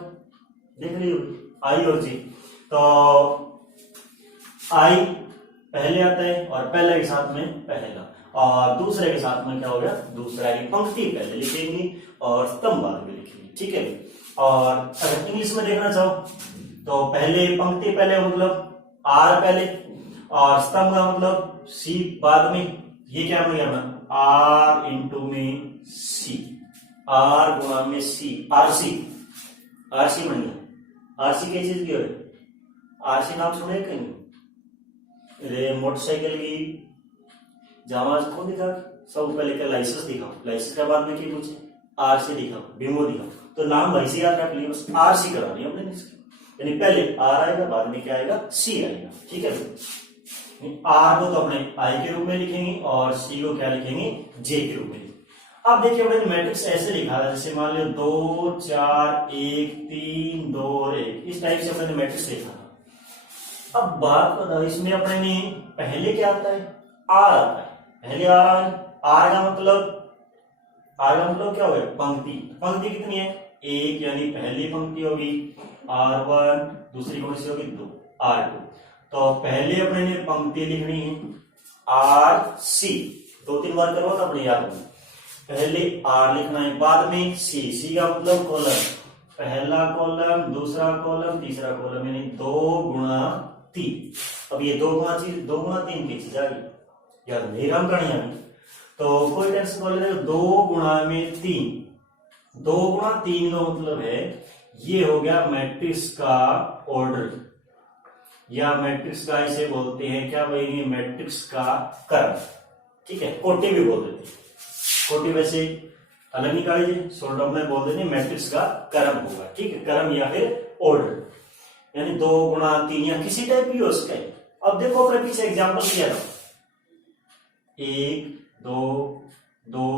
देख रही हो, आई और जी। तो आई पहले आता है और पहले के साथ में पहला, और दूसरे के साथ में क्या हो गया, दूसरा की पंक्ति पहले लिखेंगे और स्तंभ बाद में लिखेंगे, ठीक है? और अगर इंग्लिश में देखना चाहो तो पहले पंक्ति पहले मतलब आर पहले और स्तंभ का मतलब सी बाद में। ये क्या बन गया, आर इंटू में सी, आर गुणा में सी, आरसी, आरसी बन गया। आरसी क्या चीज की है, आरसी नाम सुने कहीं, अरे मोटरसाइकिल की जामाज को दिखा, सब पहले का लाइसेंस दिखाओ, लाइसेंस के बाद में क्या पूछे, आरसी दिखाओ, बीमो दिखाओ, तो नाम वैसे याद रख लिया, बस आरसी करा लिया हमने इसकी, यानी पहले आर आएगा बाद में क्या आएगा, सी आएगा, ठीक है? आर को तो अपने आई के रूप में लिखेंगे और सी को क्या लिखेंगे, जे के रूप में। अब देखिए अपने मैट्रिक्स ऐसे लिखा था, जैसे मान लो 2 4 1 3 2 और 1, इस टाइप से अपने मैट्रिक्स लिखा था। अब बात बताओ, इसमें अपने ने पहले क्या आता है, आर आता है, पहले आर, आर का मतलब, आर का मतलब क्या हो गया, पंक्ति। पंक्ति कितनी है, 1, यानी पहली पंक्ति होगी R1, दूसरी कौन सी होगी, 2 R2। तो पहले अपने ने पंक्ति लिखनी है RC, 2-3 बार करो तो अपने याद होगी। पहले R लिखना है, बाद में C, C का मतलब कॉलम, पहला कॉलम, दूसरा कॉलम, तीसरा कॉलम, यानी 2 गुणा 3। अब ये 2 गुणा 3 की चीज आ गई, याद नहीं राम करनी है तो कोई टेंशन बोल रहे, 2 गुणा में 3, 2 गुणा 3 का मतलब है, ये हो गया मैट्रिक्स का ऑर्डर, या मैट्रिक्स का इसे बोलते हैं क्या बोलेंगे, मैट्रिक्स का क्रम, ठीक है? कोटि भी बोल देते हैं। कोटि वैसे अलग निकाल लीजिए, शॉर्ट ऑफ में बोल देंगे मैट्रिक्स का क्रम होगा, ठीक है, क्रम या फिर ऑर्डर, यानी 2 गुणा 3 या किसी टाइप की हो उसका। अब देखो अपने पीछे एग्जाम्पल दिया था, 1 2 2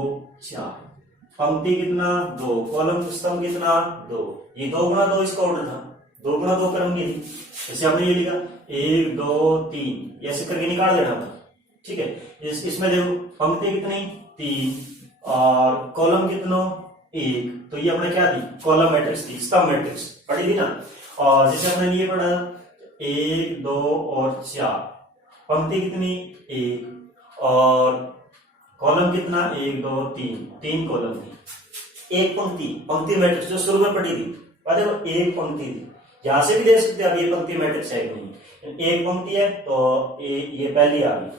4, पंक्ति कितना 2, कॉलम स्तंभ कितना 2, ये 2 गुणा 2 इसका ऑर्डर था, 2 गुणा 2 क्रम की थी। जैसे हमने ये लिखा 1 2 3 ऐसे करके निकाल देना था, ठीक है। इसमें देखो पंक्ति कितनी 3 और कॉलम कितनो 1, तो ये अपने क्या थी, कॉलम मैट्रिक्स थी, स्तंभ मैट्रिक्स पढ़ी थी ना। और जैसे हमने ये पढ़ा 1 2 और 4, पंक्ति कितनी 1 और कॉलम कितना 1 2 3 कॉलम थी, एक पंक्ति, पंक्ति मैट्रिक्स जो शुरू में पढ़ी थी, देखो एक पंक्ति थी, यहां से भी देख सकते हैं अब ये पंक्ति मैट्रिक्स है कि नहीं, एक पंक्ति है तो ये पहली आ गई,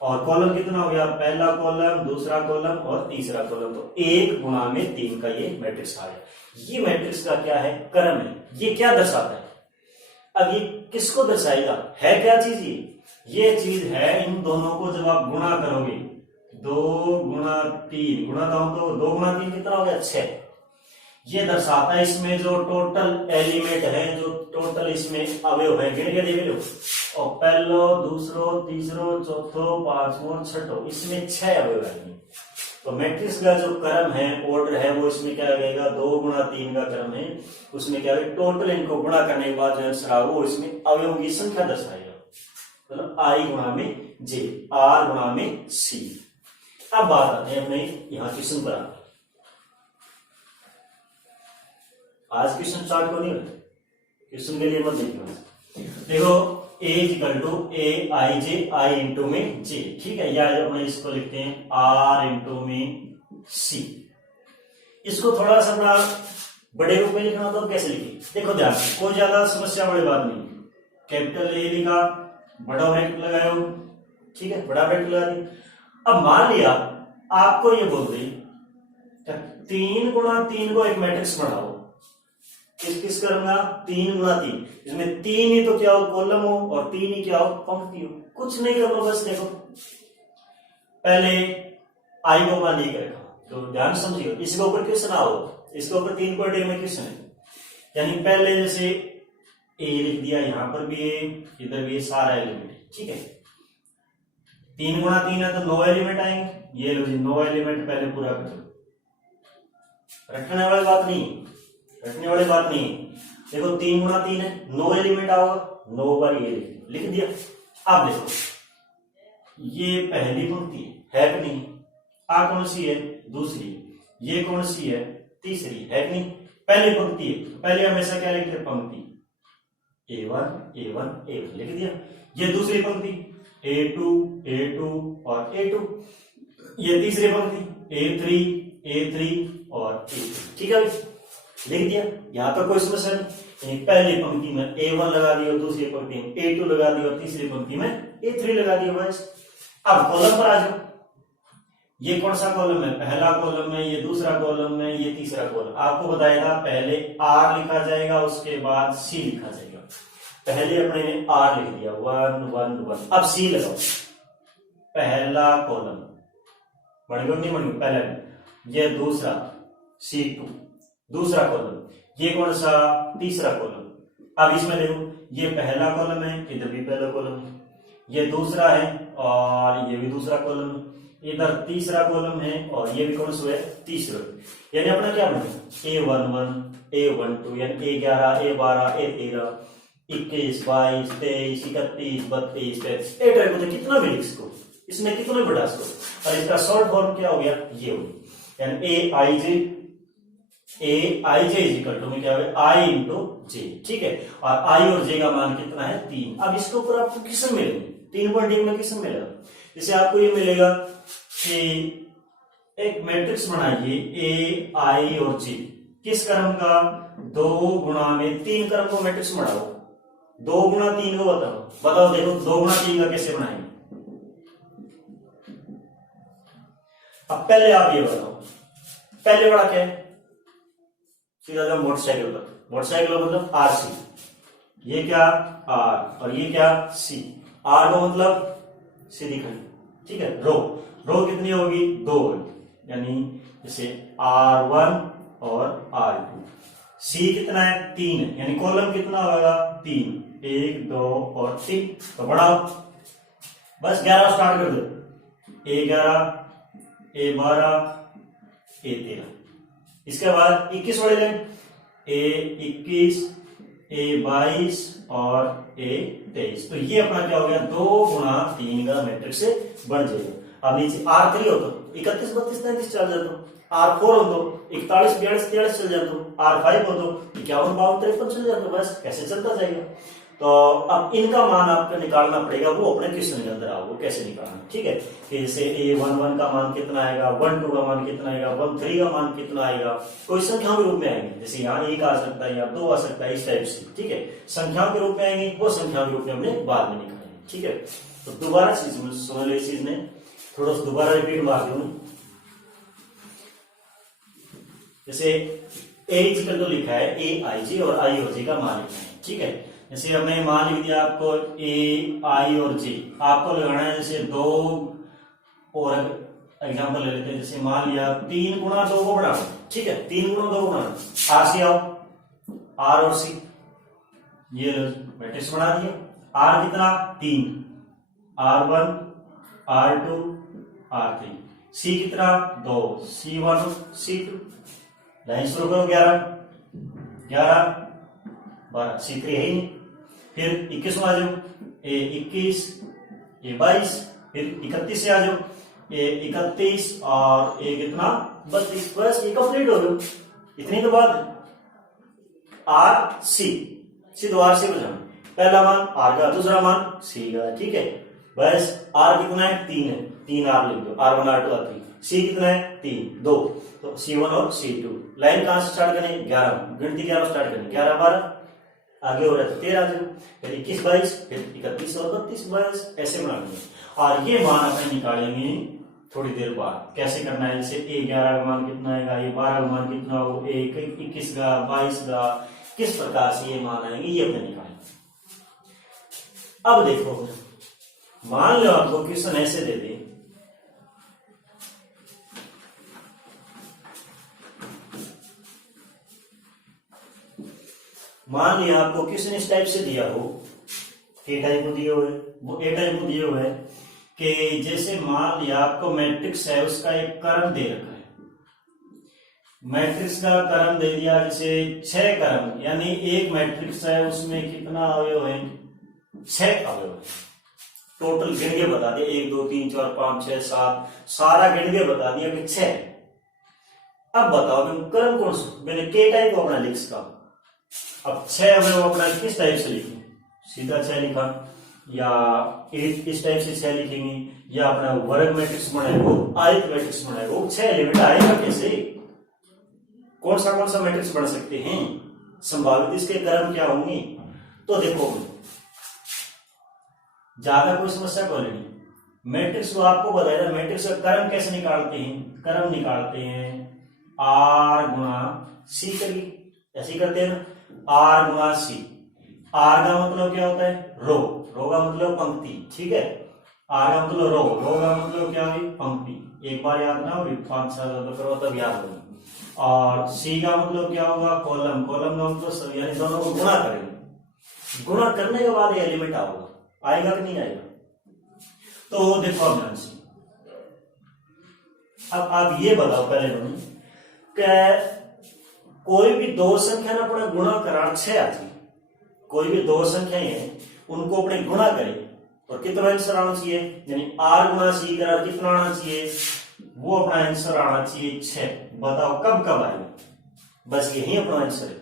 और कॉलम कितना हो गया, पहला कॉलम, दूसरा कॉलम और तीसरा कॉलम, तो 1 गुणा में 3 का ये मैट्रिक्स आ गया। ये मैट्रिक्स का क्या है, क्रम है। ये क्या दर्शाता है, अब ये किसको दर्शाएगा, है क्या चीज, ये चीज है इन दोनों को जब आप गुणा करोगे, 2 गुणा 3 गुणा तो 2 गुणा 3 कितना हो गया 6, ये दर्शाता है इसमें जो टोटल एलिमेंट है, जो टोटल इसमें अवयव है, गिन के देख लो, और पहलो दूसरो तीसरो चौथो पांचवो छठो, इसमें 6 अवयव है। तो मैट्रिक्स का जो क्रम है, ऑर्डर है, वो इसमें क्या लगेगा, 2 गुणा 3 का क्रम है, उसमें क्या है, टोटल इनको गुणा करने के बाद जो आंसर आएगा वो इसमें अवयवों की संख्या दर्शाएगा, मतलब आई गुणा में जे, आर गुणा में सी। अब बात आते हैं अपने यहाँ क्वेश्चन पर। आज क्वेश्चन स्टार्ट को नहीं होता, क्वेश्चन के लिए मत देखो, A equal to A I J, I into में जे, ठीक है, या अपने इसको लिखते हैं आर इंटू में सी। इसको थोड़ा सा बड़ा बड़े रूप में लिखना तो कैसे लिखे, देखो ध्यान, कोई ज्यादा समस्या बड़ी बात नहीं, कैपिटल ए लिखा, बड़ा ब्रैकेट लगाया, ठीक है, बड़ा ब्रैकेट लगा दिया। अब मान लिया आपको ये बोल दे 3 गुणा 3 को एक मैट्रिक्स बनाओ, किस करूंगा, 3 गुणा 3, इसमें 3 ही तो क्या हो कॉलम हो और 3 ही क्या हो पंक्ति हो, कुछ नहीं करो, बस देखो पहले आई को मान लेकर रखा, तो ध्यान समझिए, इसके ऊपर क्वेश्चन आओ, इसके ऊपर 3 क्वाड्रेटिक में क्वेश्चन है, यानी पहले जैसे ए लिख दिया, यहां पर भी ए, इधर भी सारा एलिमेंट, ठीक है, 3 गुणा 3 है तो 9 एलिमेंट आएंगे, ये लो जी 9 एलिमेंट पहले पूरा करो, रखने वाली बात नहीं, रखने वाली बात नहीं, देखो 3 गुणा 3 है, 9 एलिमेंट आओगा, 9 बार ये लिख दिया। अब देखो ये पहली पंक्ति है कि नहीं, आ कौन सी है, दूसरी, ये कौन सी है, तीसरी है कि नहीं, पहली पंक्ति है, पहले हमेशा क्या लिखते हैं पंक्ति, A1 A1 A1 लिख दिया, ये दूसरी पंक्ति A2 A2 और A2, ये तीसरी पंक्ति A3 A3 और A3, ठीक है, लिख दिया, यहां पर कोई समस्या नहीं, पहली पंक्ति में A1 लगा दिया, दूसरी पंक्ति में A2 लगा दिया, और तीसरी पंक्ति में A3 लगा दिया, बस। अब कॉलम पर आ जाओ, ये कौन सा कॉलम है, पहला कॉलम है, ये दूसरा कॉलम है, ये तीसरा कॉलम, आपको बताया था पहले R लिखा जाएगा, उसके बाद C लिखा जाएगा, पहले अपने ने R लिख दिया 1 1 1, अब C लगाओ, पहला कॉलम बढ़ नहीं बढ़ पहला, ये दूसरा C2 दूसरा कॉलम, ये कौन सा तीसरा कॉलम, अब इसमें देखो ये पहला कॉलम है, इधर भी पहला कॉलम है, ये दूसरा है और ये भी दूसरा कॉलम है, इधर तीसरा कॉलम है और ये भी कौन सा है, तीसरा, यानी अपना क्या बनेगा A11 A12, यानी A11 A12 A13 21 22 23 31 32 33, ए टाइप होता है, कितना भी लिख इसको, इसमें कितना भी बढ़ा इसको, और इसका शॉर्ट फॉर्म क्या हो गया, ये हो गया, यानी आई जे इज इक्वल टू में क्या है, आई इंटू जे, ठीक है, और आई और जे का मान कितना है 3। अब इसके ऊपर आपको किस्म मिलेगी, 3 पॉइंट में किस्म मिलेगा, जैसे आपको ये मिलेगा कि एक मैट्रिक्स बनाइए ए आई और जे, किस क्रम का, 2 गुणा में 3 क्रम को मैट्रिक्स बनाओ, 2 गुणा 3 को बताओ देखो 2 गुणा 3 का कैसे बनाएंगे। अब पहले आप ये बताओ, पहले बड़ा क्या है, सीधा जाओ मोटरसाइकिल पर, मोटरसाइकिल मतलब RC, ये क्या R और ये क्या C, R का मतलब सीधी खड़ी, ठीक है, रो कितनी होगी 2 होगी, यानी जैसे R1 और R2। C कितना है 3 है, यानी कॉलम कितना होगा 3, 1 2 और 3। तो बढ़ाओ, बस 11 स्टार्ट कर दो, A11 A12 A13। इसके बाद 21 वाले लाइन, A21 A22 और A23। तो ये अपना क्या हो गया 2 गुणा 3 का मैट्रिक्स से बन जाएगा। अब नीचे R3 हो तो 31 32 33 चल जाता, R4 हो तो 41 42 43 चल जाता, R5 हो तो 51 52 53 चल जाता। बस ऐसे चलता जाएगा। तो अब इनका मान आपको निकालना पड़ेगा, वो अपने क्वेश्चन के अंदर आओ कैसे निकालना, ठीक है। कि जैसे A11 का मान कितना आएगा, 12 का मान कितना आएगा, 13 का मान कितना आएगा, कोई संख्याओं के रूप में आएंगे। जैसे यहाँ 1 आ सकता है, यहाँ 2 आ सकता है, इस टाइप से, ठीक है। संख्याओं के रूप में आएंगे, वो संख्याओं के रूप में हमने बाद में निकालेंगे, ठीक है। तो दोबारा चीज सुन लो, इस चीज ने थोड़ा सा दोबारा रिपीट मार दूं। जैसे A इक्वल तो लिखा है AIJ और I और J का मान लिखा है, ठीक है। जैसे हमने मान लिख दिया आपको A I और J, आपको लगाना है जैसे 2 और एग्जांपल ले लेते हैं। जैसे मान लिया 3 गुणा 2 को बढ़ाना, ठीक है, 3 गुणा 2 बढ़ाना, R से आओ, R और C, ये मैट्रिक्स बना दिया। R कितना 3, R1 R2 R3, C कितना 2, C1 C2। लाइन शुरू करो, 11 11 12, C3 है ही नहीं। फिर 21 में आ जाओ, A21 A22, फिर 31 से आ जाओ, A31 और A कितना 32। बस ये कंप्लीट हो गया। इतनी तो बात R C तो R से बजाना, पहला मान R का, दूसरा मान C का, ठीक है। बस R कितना है 3 है, 3 R लिख दो, R1 R2 R3। C कितना है 3 2, तो C1 और C2। लाइन कहां से स्टार्ट करें 11, गिनती 11 स्टार्ट करें, 11 12 आगे हो रहा है 13 आ जाओ, फिर 21 22, फिर 31 और 32। बस ऐसे बना लेंगे। और ये मान अपने निकालेंगे थोड़ी देर बाद। कैसे करना है, जैसे A11 का मान कितना आएगा, A12 का मान कितना हो, A21 का 22 का, किस प्रकार से ये मान आएंगे, ये अपने निकालेंगे। अब देखो, मान लो आपको क्वेश्चन ऐसे दे दे, मान लिया आपको क्वेश्चन इस टाइप से दिया हो, ए टाइप को दिए हुए, वो ए टाइप को दिए हुए है कि जैसे मान लिया आपको मैट्रिक्स है, उसका एक क्रम दे रखा है। मैट्रिक्स का क्रम दे दिया, जैसे 6 क्रम, यानी एक मैट्रिक्स है उसमें कितना अवयव है 6 अवयव है। टोटल गिन के बता दिया, 1 2 3 4 5 6 7, सारा गिन के बता दिया कि 6। अब बताओ क्रम कौन सा, मैंने के टाइप को अपना लिख सकता। अब 6 अवयव अपना किस टाइप से लिखें, सीधा 6 लिखा, या इस टाइप से 6 लिखेंगे, या अपना वर्ग मैट्रिक्स बनाएगा, आयत मैट्रिक्स बनाएगा, वो 6 एलिमेंट आएगा कैसे, कौन सा मैट्रिक्स बन सकते हैं, संभावित इसके क्रम क्या होंगे। तो देखो ज्यादा कोई समस्या कोई नहीं, मैट्रिक्स को आपको बताया, मैट्रिक्स का क्रम कैसे निकालते हैं, क्रम निकालते हैं R गुणा C करिए, ऐसे ही करते हैं ना, R गुणा C। R का मतलब क्या होता है रो, रो का मतलब पंक्ति, ठीक है। R का मतलब रो, रो का मतलब क्या हुई पंक्ति। एक बार याद ना हो, 5 7 करो तब याद होगी। और C का मतलब क्या होगा कॉलम, कॉलम का मतलब यानी दोनों को गुणा करेंगे, गुणा करने के बाद ये एलिमेंट आएगा कि नहीं आएगा। तो देखो अब ध्यान से, अब आप ये बताओ पहले कोई भी दो संख्या ना अपना गुणा करा 6 आती, कोई भी दो संख्याएं हैं उनको अपने गुणा करें और कितना आंसर आना चाहिए, यानी R गुणा C करा कितना आना चाहिए, वो अपना आंसर आना चाहिए 6। बताओ कब कब आएगा, बस यही अपना आंसर है।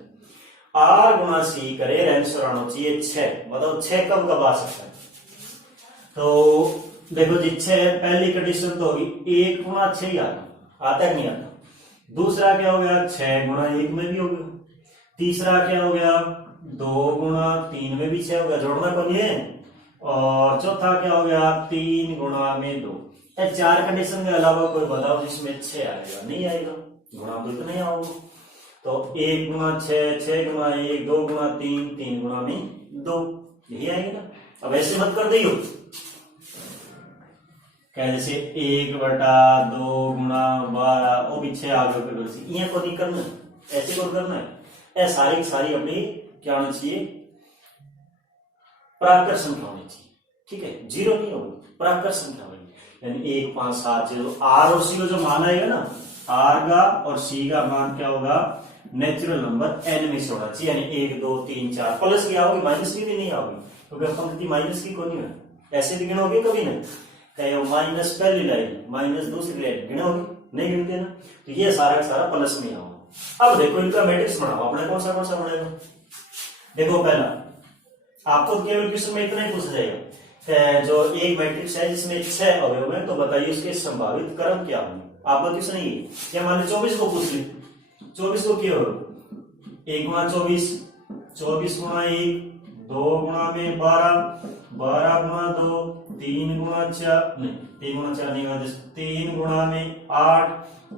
R गुणा C करे आंसर आना चाहिए 6। बताओ 6 कब कब आ सकता है। तो देखो जी 6 पहली कंडीशन तो होगी 1 गुणा 6 ही आता है कि नहीं आता। दूसरा क्या हो गया 6 गुणा 1 में भी हो गया। तीसरा क्या हो गया 2 गुणा 3 में भी 6 हो गया, जोड़ना कौन है। और चौथा क्या हो गया 3 गुणा में 2। 4 कंडीशन के अलावा कोई बताओ जिसमें 6 आएगा, नहीं आएगा, गुणा तो इतना ही आओगे। तो 1 गुणा 6, 6 गुणा 1, 2 गुणा 3, 3 गुणा में 2, यही आएगा ना। अब ऐसे मत कर दियो, क्या जैसे 1/2 वो भी 6 आगे ये को नहीं करना है, ऐसे को करना है। ये सारी सारी अपनी क्या होनी चाहिए, प्राकृत संख्या होनी चाहिए, ठीक है, 0 नहीं होगी, प्राकृत संख्या होगी, यानी 1 5 7 0। आर और सी को जो मान आएगा ना, आर का और सी का मान क्या होगा, नेचुरल नंबर एन में से होना चाहिए, यानी 1 2 3 4। प्लस की आओगी, माइनस की भी नहीं आओगी, क्योंकि पंक्ति माइनस की कोई नहीं है, ऐसे भी गिनोगे कभी नहीं, कहे माइनस पहली लाइन माइनस दूसरी लाइन गिनोगे, नहीं गिनते ना, तो ये सारा का सारा प्लस में आओगा। अब देखो इनका मैट्रिक्स बनाओ, अपने कौन सा बनेगा। देखो पहला आपको केवल क्वेश्चन में इतना ही पूछा जाएगा, जो एक मैट्रिक्स है जिसमें 6 अवयव है, तो बताइए उसके संभावित क्रम क्या होंगे। आपको क्वेश्चन नहीं है, क्या मान लो 24 को पूछ ली, 24 को क्या हो, 1 गुणा 24, 24 गुणा 1, 2 गुणा में 12, 12 गुणा 2, 3 गुणा 4 नहीं, 3 गुणा 4 नहीं होगा, 3 गुणा में 8,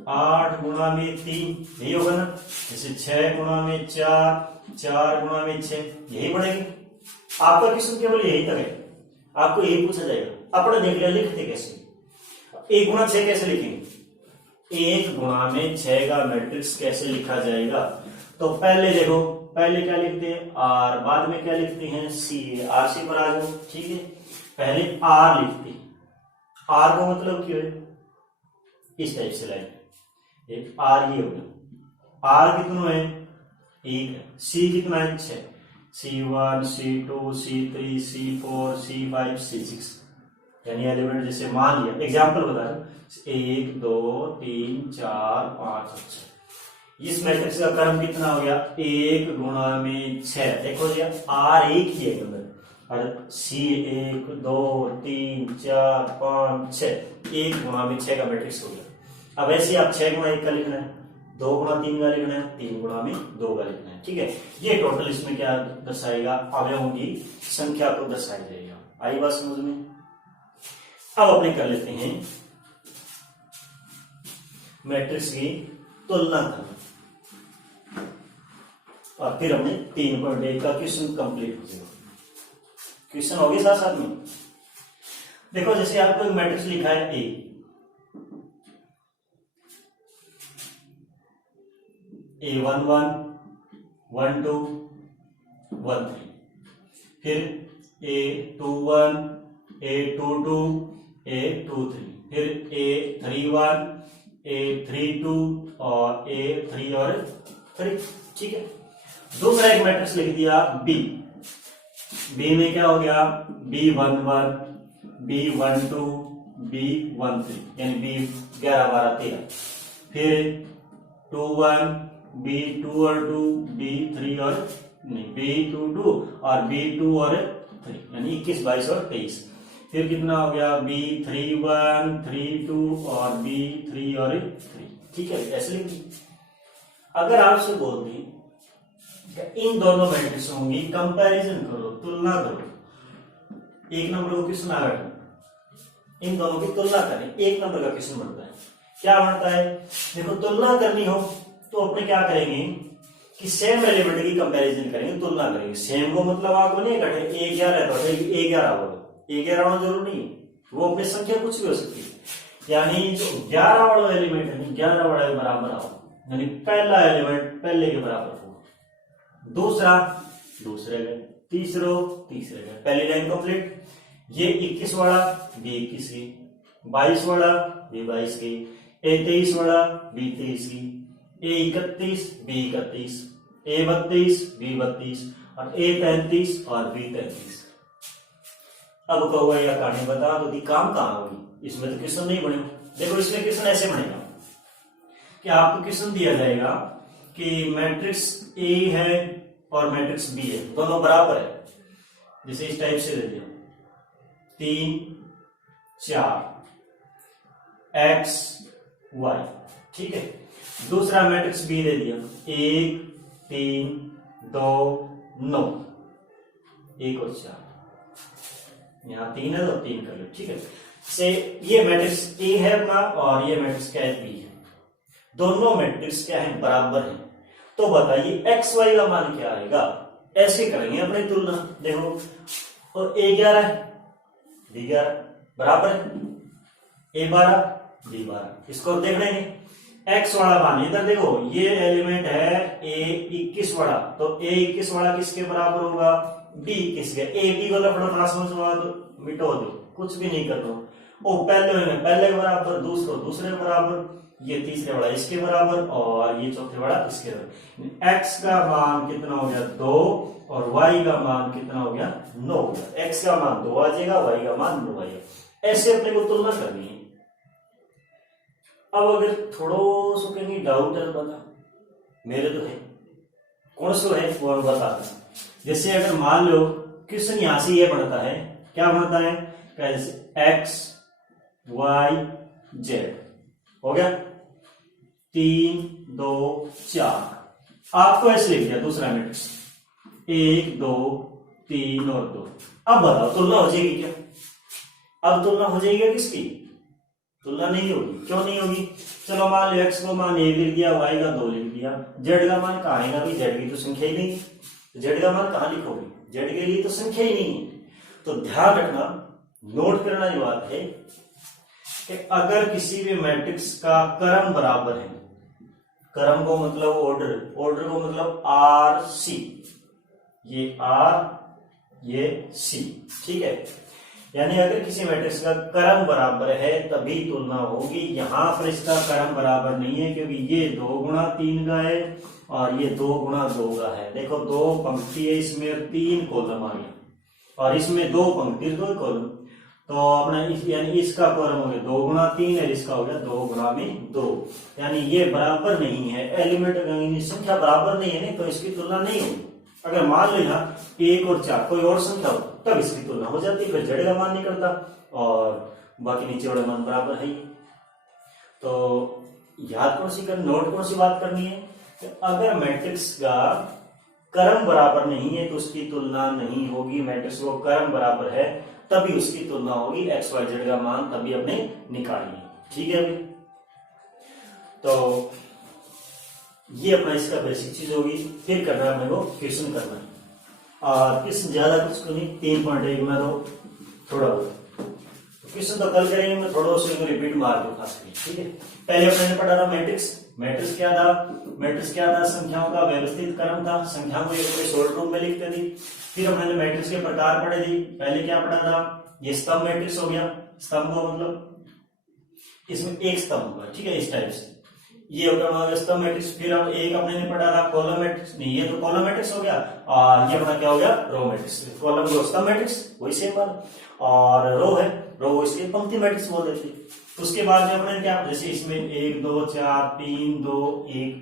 8 गुणा में 3, यही होगा ना। जैसे 6 गुणा में 4, 4 गुणा में 6, यही बढ़ेगी। आपका क्वेश्चन केवल यही तक है, आपको यही पूछा जाएगा। अपने देख लिया लिखते कैसे, 1 गुणा 6 कैसे लिखेंगे, 1 गुणा में 6 का मैट्रिक्स कैसे लिखा जाएगा। तो पहले देखो, पहले क्या लिखते हैं आर, बाद में क्या लिखते हैं सी, आर सी पर आ जाओ, ठीक है। पहले आर लिखते हैं, आर का मतलब क्यों है, इस टाइप से लाइन, एक आर ये हो गया, आर कितना है 1 है, सी कितना है 6, C1 C2 C3 C4 C5 C6, यानी एलिमेंट जैसे मान लिया, एग्जाम्पल बता रहा हूं, 1 2 3 4 5 6। इस मैट्रिक्स का क्रम कितना हो गया, 1 गुणा में 6। देखो जी आर एक ही है अंदर, और सी 1 2 3 4 5 6, 1 गुणा में 6 का मैट्रिक्स हो गया। अब ऐसे आप 6 गुणा 1 का लिखना है, 2 गुणा 3 का लिखना है, 3 गुणा में 2 का लिखना है, ठीक है। ये टोटल इसमें क्या दर्शाएगा, अवयवों की संख्या को दर्शाया जाएगा। आई बात समझ में। अब अपने कर लेते हैं मैट्रिक्स की तुलना करना, और फिर हमने 3.1 का क्वेश्चन कंप्लीट हो जाएगा। क्वेश्चन हो गए साथ साथ में। देखो जैसे आपको एक मैट्रिक्स लिखा है ए, A11 12 13, फिर A21 A22 A23, फिर A31 A32 और A3 और 3, ठीक है। दूसरा एक मैट्रिक्स लिख दिया B, B में क्या हो गया B11 B12 B13, यानी B 11 12 13, फिर 21 B2 और 2 B3 और नहीं B22 और B2 और 3, यानी 21 22 और 23, फिर कितना हो गया B31 32 और B3 और 3, ठीक है। ऐसे लिखिए। अगर आपसे बोल दें इन दोनों मैट्रिक्सों की कंपैरिजन करो, तुलना करो, 1 नंबर का क्वेश्चन आ गया, इन दोनों की तुलना करें, 1 नंबर का क्वेश्चन बनता है। क्या बनता है, देखो तुलना करनी हो तो अपने क्या करेंगे कि सेम एलिमेंट की कंपैरिजन करेंगे, तुलना करेंगे। सेम को मतलब आपको नहीं घटे, A11 है तो A11 होगा, A11 होना जरूरी नहीं, वो अपनी संख्या कुछ भी हो सकती है, यानी जो 11 वाला एलिमेंट है 11 वाला बराबर आओ, यानी पहला एलिमेंट पहले के बराबर हो, दूसरा दूसरे का, तीसरा तीसरे का। पहली लाइन कंप्लीट। ये 21 वाला B21 की, 22 वाला B22 की, A23 वाला B23 की, A31 B31, A32 B32 और A33 और B33। अब कहो या कहानी बता तो काम कहां होगी, इसमें तो क्वेश्चन नहीं बनेगा। देखो इसमें क्वेश्चन ऐसे बनेगा कि आपको क्वेश्चन दिया जाएगा कि मैट्रिक्स ए है और मैट्रिक्स बी है, दोनों बराबर है, जैसे इस टाइप से दे दिया 3 4 x y, ठीक है। दूसरा मैट्रिक्स बी दे दिया 1 3 2 9, 1 और 4, यहां 3 है तो 3 कर लो, ठीक है। से ये मैट्रिक्स ए है अपना और ये मैट्रिक्स क्या है बी है, दोनों मैट्रिक्स क्या है बराबर है। तो बताइए एक्स वाई का मान क्या आएगा, ऐसे करेंगे अपनी तुलना। देखो और A11 B11 बराबर है, A12 B12 इसको देख लेंगे। x वाला मान इधर देखो, ये एलिमेंट है A21 वाला, तो A21 वाला किसके बराबर होगा, B21 के। A B को लफड़ो ट्रांसफॉर्म हुआ तो मिटो दो, कुछ भी नहीं कर दो। ओ पहले में पहले के बराबर, दूसरे के बराबर, ये तीसरे वाला इसके बराबर और ये चौथे वाला इसके बराबर। x का मान कितना हो गया 2 और y का मान कितना हो गया 9 हो गया। x का मान 2 आ जाएगा, y का मान 9 आएगा। ऐसे अपने को तुलना करनी है। अब अगर थोड़ो सो कहेंगे डाउट है बता, मेरे तो है, कौन सो है वो हम बता दें। जैसे अगर मान लो क्वेश्चन यहां से ये बनता है, क्या बनता है, जैसे x y z हो गया 3 2 4, आपको ऐसे लिख दिया दूसरा मैट्रिक्स 1 2 3 और 2। अब बताओ तुलना हो जाएगी क्या? अब तुलना हो जाएगी क्या किसकी? तुलना नहीं होगी। क्यों नहीं होगी? चलो मान लो x को मान 1 लिख दिया, y का 2 लिख दिया, z का मान कहाँ आएगा भाई, z की तो संख्या ही नहीं, z का मान कहाँ लिखोगे, z के लिए तो संख्या ही नहीं है। तो ध्यान रखना, नोट करना ये बात है कि अगर किसी भी मैट्रिक्स का क्रम बराबर है, क्रम को मतलब ऑर्डर, ऑर्डर को मतलब आर सी, ये आर ये सी, ठीक है। यानी अगर किसी मैट्रिक्स का क्रम बराबर है तभी तुलना होगी। यहां पर इसका क्रम बराबर नहीं है क्योंकि ये 2 गुणा 3 का है और ये 2 गुणा 2 का है। देखो 2 पंक्ति है इसमें, 3 कॉलम आ गया, और इसमें 2 पंक्ति 2 कॉलम, तो अपना यानी इसका कॉलम हो गया 2 गुणा 3 और इसका हो गया 2 गुणा में 2, यानी ये बराबर नहीं है। एलिमेंट संख्या बराबर नहीं है, तो इसकी तुलना नहीं होगी। अगर मान लो यहाँ 1 और 4 कोई और संख्या हो तब इसकी तुलना हो जाती है, फिर जड़ का मान नहीं करता और बाकी नीचे वाला मान बराबर है ही। तो याद कौन सी करनी, नोट कौन सी बात करनी है कि अगर मैट्रिक्स का क्रम बराबर नहीं है तो उसकी तुलना नहीं होगी। मैट्रिक्स को क्रम बराबर है तभी उसकी तुलना होगी। एक्स वाई जेड का मान तभी अपने निकालिए, ठीक है भाई। तो ये अपना इसका बेसिक चीज होगी। फिर करना है अपने को क्वेश्चन करना है, और क्वेश्चन ज्यादा कुछ को नहीं, 3.1 में तो थोड़ा क्वेश्चन तो कल करेंगे, मैं थोड़ा उसको रिपीट मार दूं खास करके, ठीक है। पहले अपने पढ़ा था मैट्रिक्स, मैट्रिक्स क्या था, मैट्रिक्स क्या था, संख्याओं का व्यवस्थित क्रम था, संख्याओं को एक शॉर्ट रूप में लिखते थे। फिर हमने मैट्रिक्स के प्रकार पढ़े थे। पहले क्या पढ़ा था, ये स्तंभ मैट्रिक्स हो गया, स्तंभ को मतलब इसमें एक स्तंभ होगा, ठीक है, इस टाइप से ये होगा हमारा स्तंभ मैट्रिक्स। फिर हम एक अपने ने पढ़ा था कॉलम मैट्रिक्स, नहीं ये तो कॉलम मैट्रिक्स हो गया, और ये अपना क्या हो गया रो मैट्रिक्स। कॉलम को स्तंभ मैट्रिक्स वही सेम बात, और रो है, रो इसके पंक्ति मैट्रिक्स बोल देते। उसके बाद में अपने क्या, जैसे इसमें 1 2 4 3 2 1,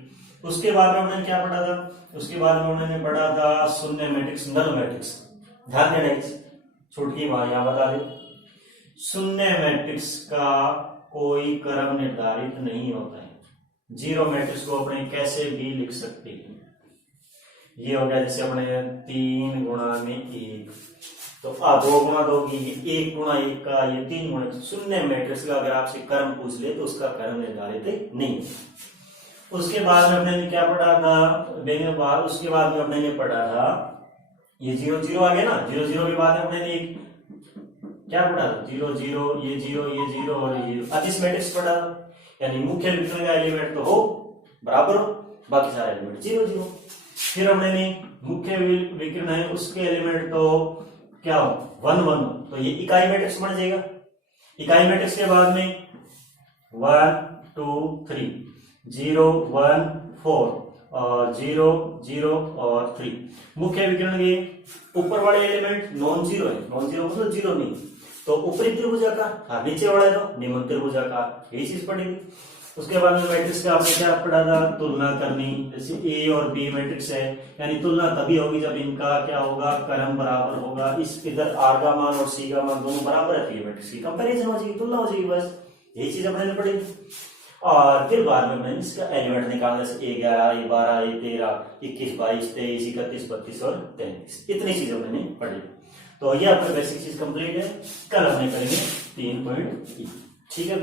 उसके बाद में हमने क्या पढ़ा था, उसके बाद में उन्होंने पढ़ा था शून्य मैट्रिक्स, नल मैट्रिक्स। ध्यान देना, छूट की बात यहां बता दे, शून्य मैट्रिक्स का कोई क्रम निर्धारित नहीं होता है। जीरो मैट्रिक्स को अपने कैसे भी लिख सकते हैं। ये हो गया जैसे अपने 3 गुणा में 1, तो 2 गुणा 2 की, 1 गुणा 1 का, ये 3 गुणा। शून्य मैट्रिक्स का अगर आपसे क्रम पूछ ले तो उसका क्रम निर्धारित नहीं। उसके बाद में अपने ने क्या पढ़ा था, उसके बाद में अपने ने पढ़ा था ये 0 0 आ गया ना, 0 0 के बाद अपने ने क्या पढ़ा था, 0 0 ये 0 ये 0 और ये 0 अदिश मैट्रिक्स पढ़ा, यानी मुख्य विकर्ण का एलिमेंट तो हो बराबर हो, बाकी सारे एलिमेंट 0 0। फिर हमने मुख्य विकर्ण है उसके एलिमेंट तो क्या हो 1 1, तो ये इकाई मैट्रिक्स बन जाएगा। इकाई मैट्रिक्स के बाद में 1 2 3 0 1 4 और 0 0 और 3। मुख्य विकर्ण के ऊपर वाले एलिमेंट नॉन जीरो है, नॉन जीरो मतलब जीरो नहीं, तो ऊपरी त्रिभुजाकार, नीचे वाला तो निम्न त्रिभुजाकार, यही चीज पढ़ेगी। उसके बाद में मैट्रिक्स का आपने क्या पढ़ा था, तुलना करनी। जैसे ए और बी मैट्रिक्स है, यानी तुलना तभी होगी जब इनका क्या होगा, क्रम बराबर होगा। इस इधर आर का मान और सी का मान दोनों बराबर है, मैट्रिक्स की कंपेरिजन हो जाएगी, तुलना हो जाएगी, बस यही चीज अपने पढ़ेगी। और फिर बाद में मैंने इसका एलिमेंट निकालने से 11 ये 12 ये 13 21 22 23 31 32 और 33, इतनी चीजें मैंने पढ़ी। तो ये आपका बेसिक चीज कंप्लीट है। कल हमने करेंगे 3.3, ठीक है।